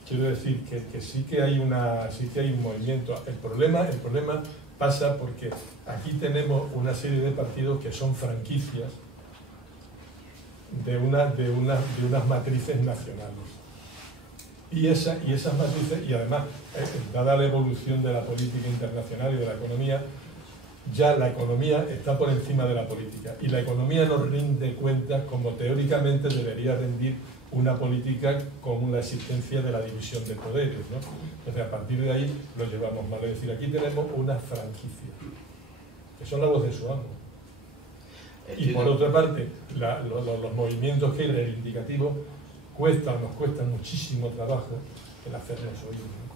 quiero decir que sí que hay un movimiento. El problema pasa porque aquí tenemos una serie de partidos que son franquicias de unas matrices nacionales. Y esas matrices, y además, dada la evolución de la política internacional y de la economía, ya la economía está por encima de la política. Y la economía nos rinde cuentas como teóricamente debería rendir una política con la existencia de la división de poderes, ¿no? Entonces, a partir de ahí lo llevamos mal. Es decir, aquí tenemos una franquicia, que son la voz de su amo. Y por otra parte, los movimientos que hay reivindicativos nos cuesta muchísimo trabajo el hacernos oír, ¿no?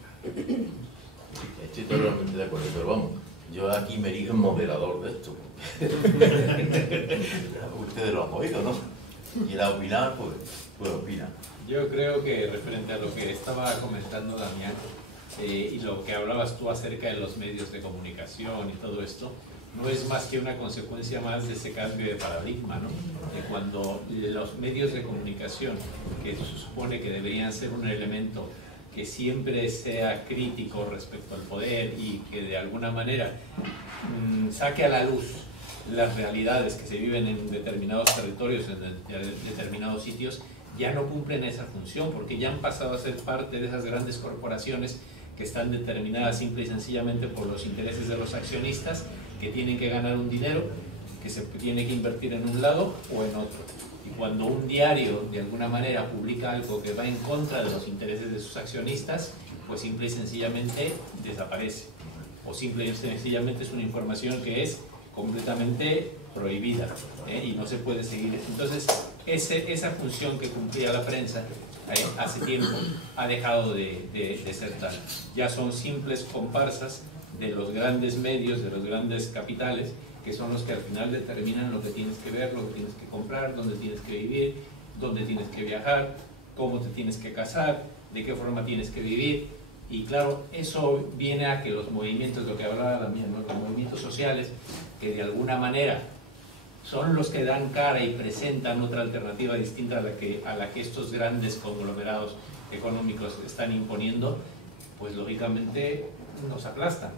Estoy totalmente de acuerdo, pero vamos, yo aquí me erijo en moderador de esto. Ustedes lo han oído, ¿no? Quiera opinar, pues opina. Yo creo que referente a lo que estaba comentando Damián y lo que hablabas tú acerca de los medios de comunicación y todo esto, no es más que una consecuencia más de ese cambio de paradigma, ¿no? De cuando los medios de comunicación, que se supone que deberían ser un elemento que siempre sea crítico respecto al poder y que de alguna manera saque a la luz las realidades que se viven en determinados territorios, en determinados sitios, ya no cumplen esa función, porque ya han pasado a ser parte de esas grandes corporaciones que están determinadas simple y sencillamente por los intereses de los accionistas, que tienen que ganar un dinero, que se tiene que invertir en un lado o en otro. Y cuando un diario de alguna manera publica algo que va en contra de los intereses de sus accionistas, pues simple y sencillamente desaparece. O simple y sencillamente es una información que es completamente prohibida, y no se puede seguir. Entonces, esa función que cumplía la prensa hace tiempo ha dejado de ser tal. Ya son simples comparsas de los grandes medios, de los grandes capitales, que son los que al final determinan lo que tienes que ver, lo que tienes que comprar, dónde tienes que vivir, dónde tienes que viajar, cómo te tienes que casar, de qué forma tienes que vivir. Y claro, eso viene a que los movimientos, lo que hablaba también, ¿no? Los movimientos sociales, que de alguna manera son los que dan cara y presentan otra alternativa distinta a la que estos grandes conglomerados económicos están imponiendo, pues lógicamente nos aplastan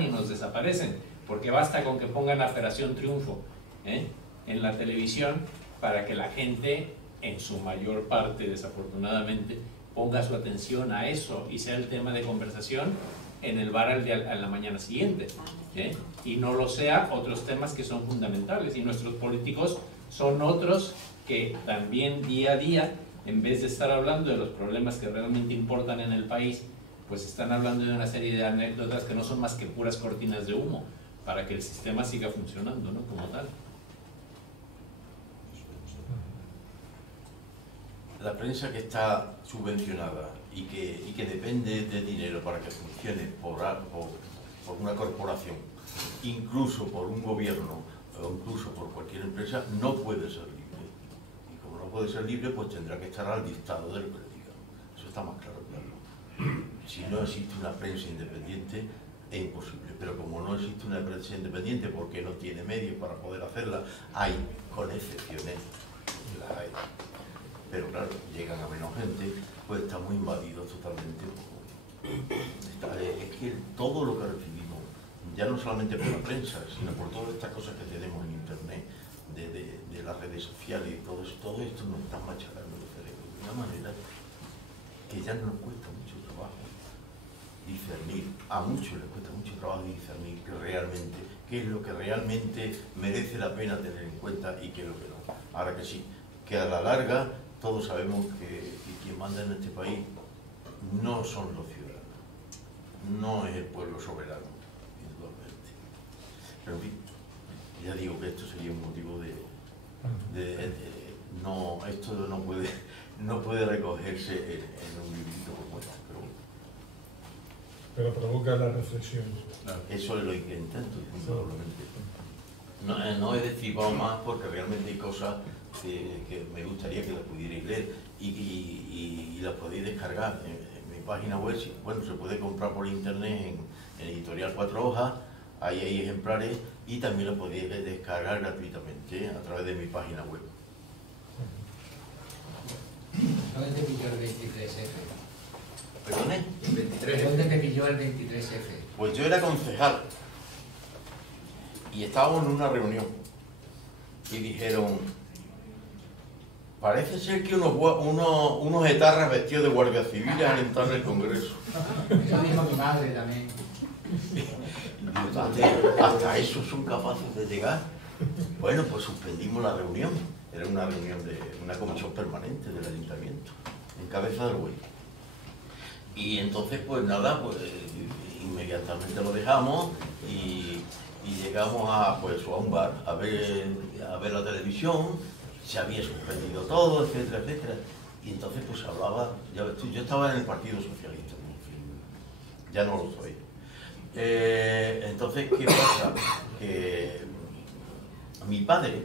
y nos desaparecen, porque basta con que pongan Operación Triunfo en la televisión para que la gente, en su mayor parte desafortunadamente, ponga su atención a eso y sea el tema de conversación en el bar a la mañana siguiente, y no lo sea otros temas que son fundamentales. Y nuestros políticos son otros que también día a día, en vez de estar hablando de los problemas que realmente importan en el país, pues están hablando de una serie de anécdotas que no son más que puras cortinas de humo para que el sistema siga funcionando, ¿no? Como tal. La prensa que está subvencionada y que depende de dinero para que funcione por una corporación, incluso por un gobierno o incluso por cualquier empresa, no puede ser libre. Y como no puede ser libre, pues tendrá que estar al dictado del que le diga. Eso está más claro, claro. Si no existe una prensa independiente, es imposible. Pero como no existe una prensa independiente porque no tiene medios para poder hacerla, hay, con excepciones, las hay. Pero claro, llegan a menos gente, pues estamos invadidos totalmente. Es que todo lo que recibimos, ya no solamente por la prensa, sino por todas estas cosas que tenemos en internet, de las redes sociales y todo esto nos está machacando el cerebro de una manera que ya nos cuesta mucho trabajo discernir. A muchos les cuesta mucho trabajo discernir qué es lo que realmente merece la pena tener en cuenta y qué es lo que no. Ahora que sí, que a la larga todos sabemos que quien manda en este país no son los ciudadanos, no es el pueblo soberano, indudablemente. Pero en fin, ya digo que esto sería un motivo no, esto no puede recogerse en un librito como este, pero provoca la reflexión. Eso es lo que intento, indudablemente. No he destripado más porque realmente hay cosas que me gustaría que las pudierais leer y las podéis descargar en mi página web. Bueno, se puede comprar por internet en Editorial Cuatro Hojas, ahí hay ejemplares y también lo podéis descargar gratuitamente a través de mi página web. ¿Dónde te pilló el 23F? ¿Perdone? ¿Dónde te pilló el 23F? Pues yo era concejal y estábamos en una reunión y dijeron: parece ser que unos etarras vestidos de guardia civiles han entrado en el Congreso. Eso dijo mi madre también. Hasta eso son capaces de llegar. Bueno, pues suspendimos la reunión. Era una reunión de una comisión permanente del ayuntamiento, en Cabeza del Buey. Y entonces, pues nada, pues inmediatamente lo dejamos y llegamos a un bar a ver la televisión. Se había suspendido todo, etcétera, etcétera. Y entonces pues hablaba, yo estaba en el Partido Socialista, en fin, ya no lo soy. Entonces, ¿qué pasa? Que mi padre,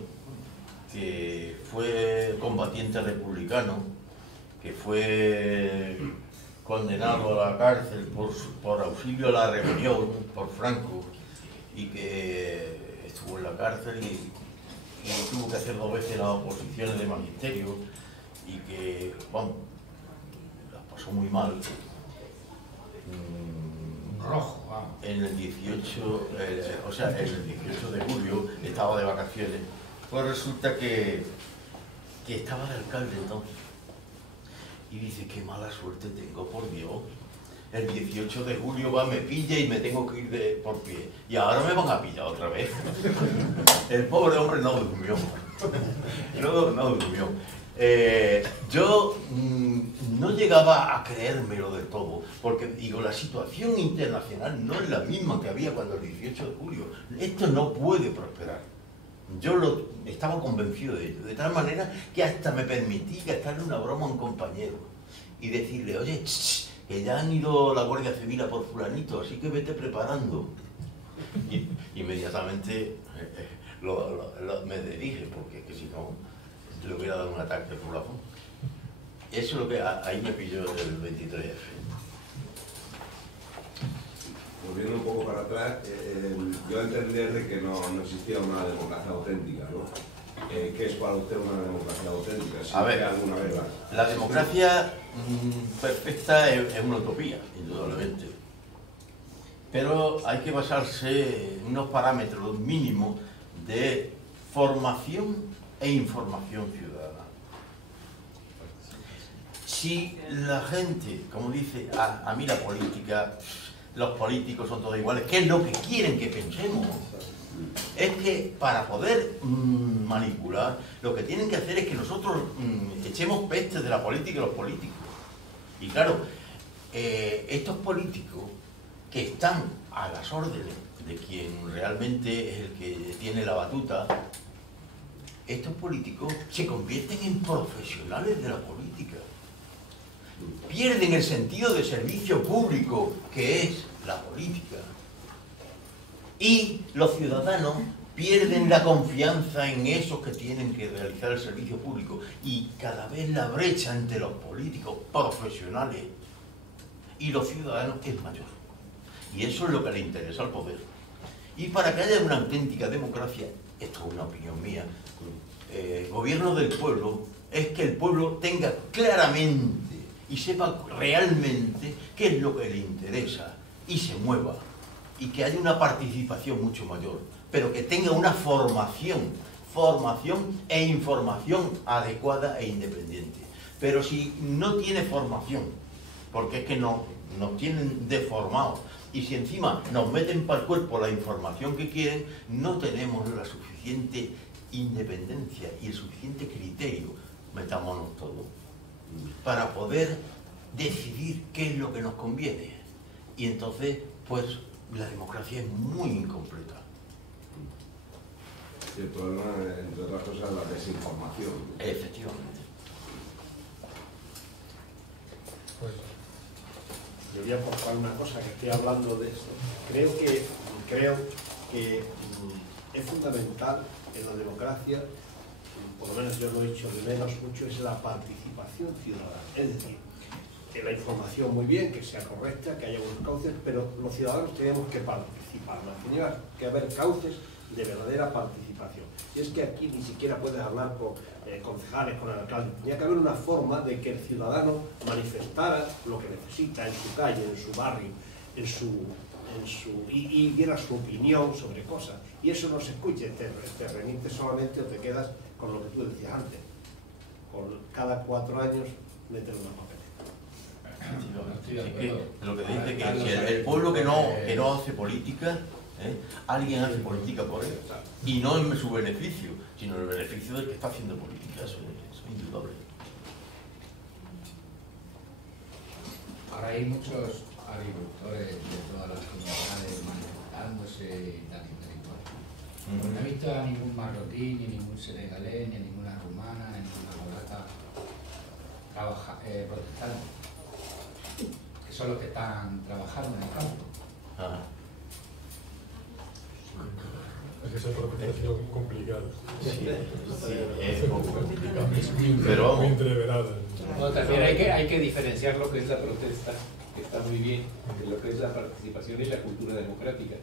que fue combatiente republicano, que fue condenado a la cárcel por auxilio a la rebelión, por Franco, y que estuvo en la cárcel y tuvo que hacer 2 veces las oposiciones de magisterio y que, vamos, las pasó muy mal. Rojo, vamos. En el 18, el 18 de julio estaba de vacaciones. Pues resulta que estaba de alcalde entonces. Y dice: qué mala suerte tengo, por Dios. El 18 de julio me pilla y me tengo que ir por pie. Y ahora me van a pillar otra vez. El pobre hombre no durmió. No durmió. Yo no llegaba a creérmelo del todo, porque digo, la situación internacional no es la misma que había cuando el 18 de julio. Esto no puede prosperar. Yo estaba convencido de ello, de tal manera que hasta me permití gastarle una broma a un compañero y decirle: oye, que ya han ido la Guardia Civil a por fulanito, así que vete preparando. Y inmediatamente me dirige, porque es que si no, le hubiera dado un ataque por la fondo. Eso es lo que ahí me pilló el 23F. Volviendo un poco para atrás, yo entender de que no existía una democracia auténtica, ¿no? ¿Qué es para usted una democracia auténtica? Si A ver, alguna vez la democracia perfecta es una utopía, indudablemente. Pero hay que basarse en unos parámetros mínimos de formación e información ciudadana. Si la gente, como dice, a mí la política, los políticos son todos iguales, ¿qué es lo que quieren que pensemos? Es que para poder manipular, lo que tienen que hacer es que nosotros echemos peste de la política y los políticos. Y claro, estos políticos que están a las órdenes de quien realmente es el que tiene la batuta, estos políticos se convierten en profesionales de la política. Pierden el sentido de servicio público que es la política. Y los ciudadanos pierden la confianza en esos que tienen que realizar el servicio público. Y cada vez la brecha entre los políticos profesionales y los ciudadanos es mayor. Y eso es lo que le interesa al poder. Y para que haya una auténtica democracia, esto es una opinión mía, gobierno del pueblo, es que el pueblo tenga claramente y sepa realmente qué es lo que le interesa y se mueva. Y que haya una participación mucho mayor, pero que tenga una formación e información adecuada e independiente. Pero si no tiene formación, porque es que nos tienen deformados, y si encima nos meten para el cuerpo la información que quieren, no tenemos la suficiente independencia y el suficiente criterio, metámonos todo, para poder decidir qué es lo que nos conviene. Y entonces, pues, la democracia es muy incompleta. Y el problema, entre otras cosas, es la desinformación. Efectivamente. Yo voy a aportar una cosa que estoy hablando de esto. Creo que es fundamental en la democracia, por lo menos yo lo he dicho de menos mucho, es la participación ciudadana. Es decir, que la información muy bien, que sea correcta, que haya buenos cauces, pero los ciudadanos tenemos que participar. Tiene que haber cauces de verdadera participación. Y es que aquí ni siquiera puedes hablar con concejales, con el alcalde. Tenía que haber una forma de que el ciudadano manifestara lo que necesita en su calle, en su barrio, y diera su opinión sobre cosas. Y eso no se escucha, te remites solamente o te quedas con lo que tú decías antes. Cada 4 años meter una papeleta. Lo que dice que si el pueblo que no hace política, alguien hace política por él, y no en su beneficio, sino en el beneficio del que está haciendo política. Eso es indudable. Ahora hay muchos agricultores de todas las comunidades manifestándose y tal y tal y cual. No he visto a ningún marroquí, ni ningún senegalés, ni a ninguna rumana, ni ninguna polaca protestando, que son los que están trabajando en el campo. Ajá. Es que esa protestación complicada. Sí, es un poco complicado. Pero muy entreverada. No, también hay que diferenciar lo que es la protesta, que está muy bien, de lo que es la participación y la cultura democrática.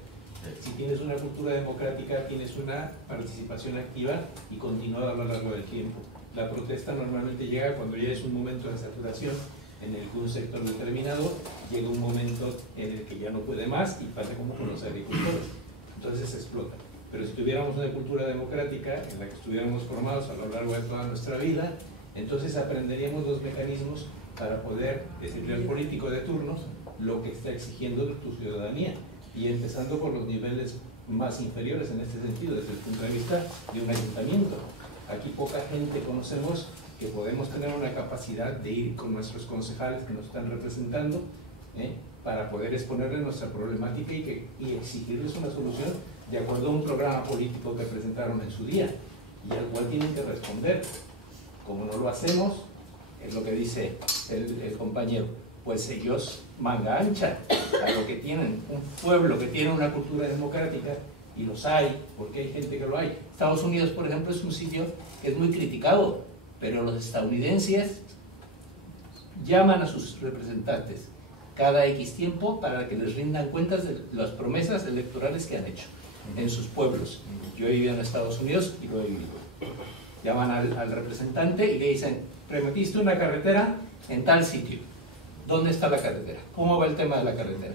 Si tienes una cultura democrática, tienes una participación activa y continuada a lo largo del tiempo. La protesta normalmente llega cuando ya es un momento de saturación, en el que un sector determinado llega un momento en el que ya no puede más y pasa como con los agricultores. Entonces se explota. Pero si tuviéramos una cultura democrática en la que estuviéramos formados a lo largo de toda nuestra vida, entonces aprenderíamos los mecanismos para poder decirle al político de turno lo que está exigiendo tu ciudadanía, y empezando por los niveles más inferiores en este sentido, desde el punto de vista de un ayuntamiento. Aquí poca gente conocemos que podemos tener una capacidad de ir con nuestros concejales que nos están representando, para poder exponerles nuestra problemática y exigirles una solución de acuerdo a un programa político que presentaron en su día, y al cual tienen que responder. Como no lo hacemos, es lo que dice el compañero, pues ellos manga ancha a lo que tienen, un pueblo que tiene una cultura democrática, y los hay, porque hay gente que lo hay. Estados Unidos, por ejemplo, es un sitio que es muy criticado, pero los estadounidenses llaman a sus representantes cada X tiempo para que les rindan cuentas de las promesas electorales que han hecho. en sus pueblos. Yo he vivido en Estados Unidos y lo he vivido. Llaman al representante y le dicen, prometiste una carretera en tal sitio. ¿Dónde está la carretera? ¿Cómo va el tema de la carretera?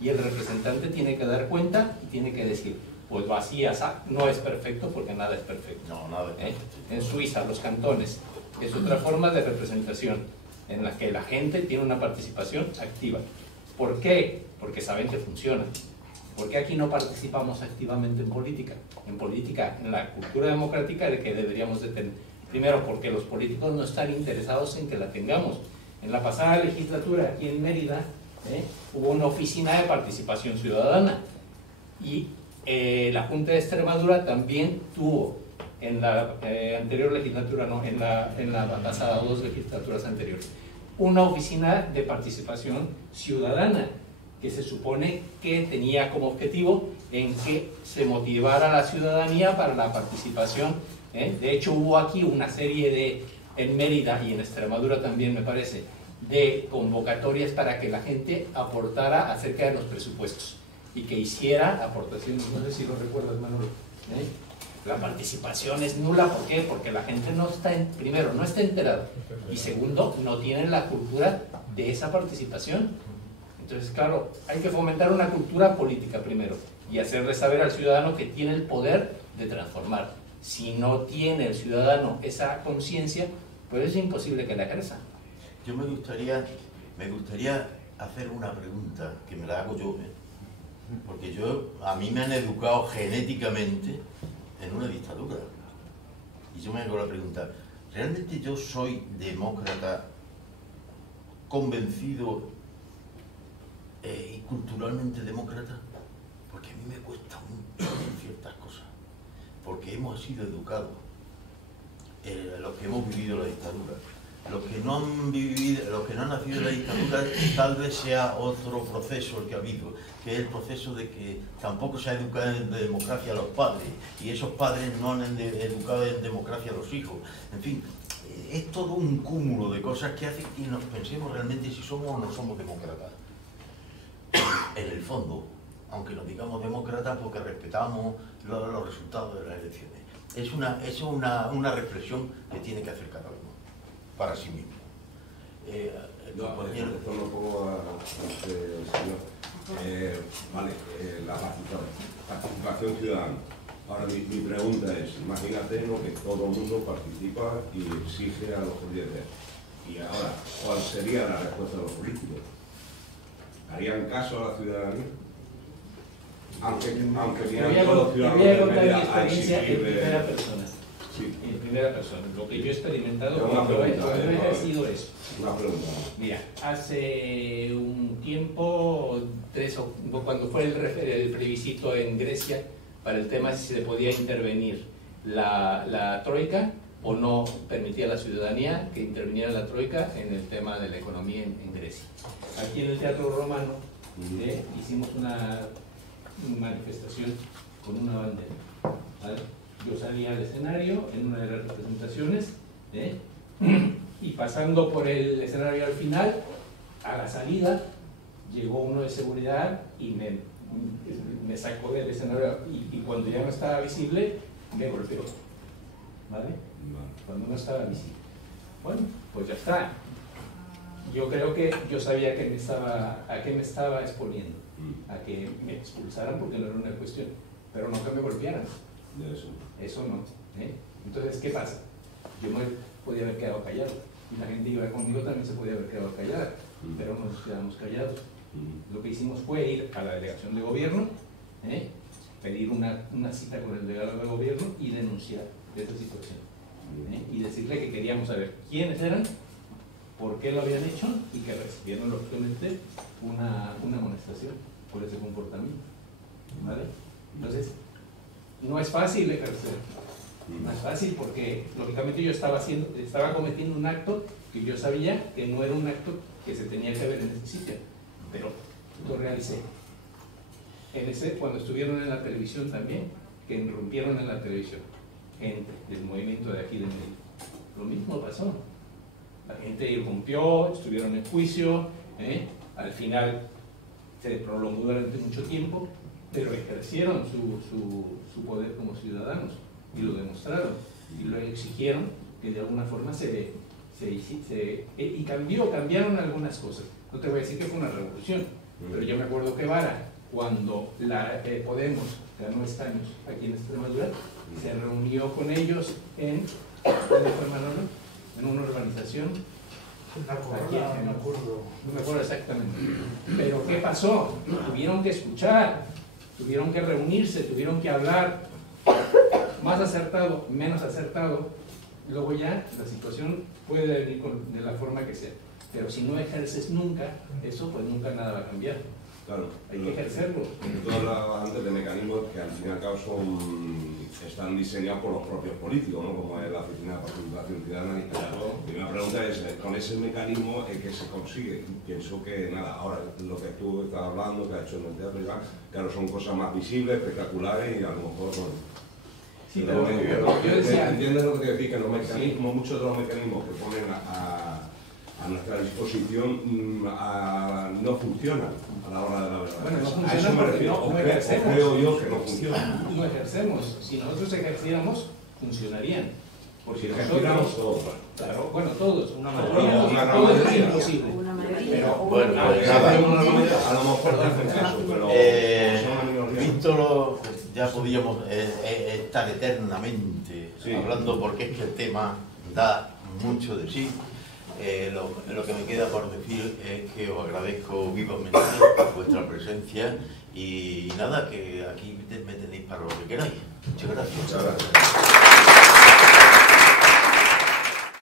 Y el representante tiene que dar cuenta y tiene que decir, pues vacía, no es perfecto porque nada es perfecto. No, nada es perfecto. En Suiza, los cantones, es otra forma de representación en la que la gente tiene una participación activa. ¿Por qué? Porque saben que funciona. ¿Por qué aquí no participamos activamente en política? En la cultura democrática de que deberíamos de tener. Primero, porque los políticos no están interesados en que la tengamos. En la pasada legislatura, aquí en Mérida, hubo una oficina de participación ciudadana y la Junta de Extremadura también tuvo en la anterior legislatura, no, en la pasada, 2 legislaturas anteriores, una oficina de participación ciudadana que se supone que tenía como objetivo en que se motivara a la ciudadanía para la participación. De hecho, hubo aquí una serie en Mérida y en Extremadura también, me parece, de convocatorias para que la gente aportara acerca de los presupuestos y que hiciera aportaciones. No sé si lo recuerdas, Manolo. La participación es nula. ¿Por qué? Porque la gente no está, primero, no está enterada y segundo, no tiene la cultura de esa participación. Entonces, claro, hay que fomentar una cultura política primero y hacerle saber al ciudadano que tiene el poder de transformar. Si no tiene el ciudadano esa conciencia, pues es imposible que la ejerza. Yo me gustaría hacer una pregunta que me la hago yo, porque a mí me han educado genéticamente en una dictadura. Y yo me hago la pregunta, ¿realmente yo soy demócrata convencido y culturalmente demócrata? Porque a mí me cuesta mucho ciertas cosas, porque hemos sido educados, los que hemos vivido la dictadura. Los que no han vivido, los que no han nacido en la dictadura, tal vez sea otro proceso el que ha habido, que es el proceso de que tampoco se ha educado en democracia a los padres, y esos padres no han educado en democracia a los hijos. En fin, es todo un cúmulo de cosas que hace que nos pensemos realmente si somos o no somos demócratas. En el fondo, aunque nos digamos demócratas porque respetamos los resultados de las elecciones. Es una reflexión que tiene que hacer cada uno para sí mismo. Respondo un poco a este señor. Vale, la participación ciudadana. Ahora mi pregunta es, imagínate, ¿no?, que todo el mundo participa y exige a los líderes. Y ahora, ¿cuál sería la respuesta de los políticos? ¿Harían caso a la ciudadanía? Aunque vieran todos los ciudadanos de Mérida a exigir en primera persona, lo que yo he experimentado cuando he ejercido eso. Una pregunta. Mira, hace un tiempo, cuando fue el plebiscito en Grecia para el tema si se podía intervenir la Troika o no permitía a la ciudadanía que interviniera la Troika en el tema de la economía en Grecia. Aquí en el Teatro Romano hicimos una manifestación con una bandera, ¿vale? Yo salía al escenario en una de las representaciones y pasando por el escenario al final, a la salida, llegó uno de seguridad y me sacó del escenario y cuando ya no estaba visible, me golpeó, ¿vale? Cuando no estaba visible. Bueno, pues ya está. Yo creo que yo sabía que a qué me estaba exponiendo, a que me expulsaran porque no era una cuestión, pero no que me golpearan. Eso no. Entonces, ¿qué pasa? Yo me podía haber quedado callado y la gente que iba conmigo también se podía haber quedado callada, pero no nos quedamos callados. Lo que hicimos fue ir a la delegación de gobierno, pedir una cita con el delegado de gobierno y denunciar esa situación. Y decirle que queríamos saber quiénes eran, por qué lo habían hecho y que recibieron lógicamente una amonestación por ese comportamiento. ¿Vale? Entonces, no es fácil ejercer, no es fácil porque lógicamente yo estaba cometiendo un acto que yo sabía que no era un acto que se tenía que ver en ese sitio, pero lo realicé. Cuando estuvieron en la televisión también, que irrumpieron en la televisión, gente del movimiento de aquí de Mérida, lo mismo pasó. La gente irrumpió, estuvieron en juicio, al final se prolongó durante mucho tiempo, pero ejercieron su poder como ciudadanos y lo demostraron y lo exigieron que de alguna forma y cambiaron algunas cosas. No te voy a decir que fue una revolución, pero yo me acuerdo que Vara, cuando Podemos ganó escaños aquí en Extremadura, se reunió con ellos en una urbanización. No me acuerdo exactamente. Pero ¿qué pasó? Tuvieron que escuchar, tuvieron que reunirse, tuvieron que hablar, más acertado, menos acertado. Luego ya la situación puede venir de la forma que sea. Pero si no ejerces nunca eso, pues nunca nada va a cambiar. Claro, hay que ejercerlo. Tú hablabas antes de mecanismos que al fin y al cabo están diseñados por los propios políticos, ¿no? Como es la Oficina de Participación Ciudadana. Y mi pregunta es, con ese mecanismo, ¿qué se consigue? Pienso que nada, ahora lo que tú estás hablando, que has hecho en el teatro, claro, son cosas más visibles, espectaculares y a lo mejor son... Sí, pero ¿entiendes lo que te decís? Que los mecanismos, muchos de los mecanismos que ponen a nuestra disposición no funcionan a la hora de la verdad. Bueno, no a eso me refiero. no ejercemos. Creo yo que no funcionan. No ejercemos. Si nosotros ejerciéramos, funcionarían. Porque si ejerciéramos todos. Claro, bueno, todos. Una mayoría. Todo es imposible. Pero, bueno, pues nada. A lo mejor te hacen caso, pero... Víctor, ya podíamos estar eternamente hablando, porque es que el tema da mucho de sí. Lo que me queda por decir es que os agradezco vivamente vuestra presencia y nada, que aquí me tenéis para lo que queráis. Muchas gracias. Muchas gracias.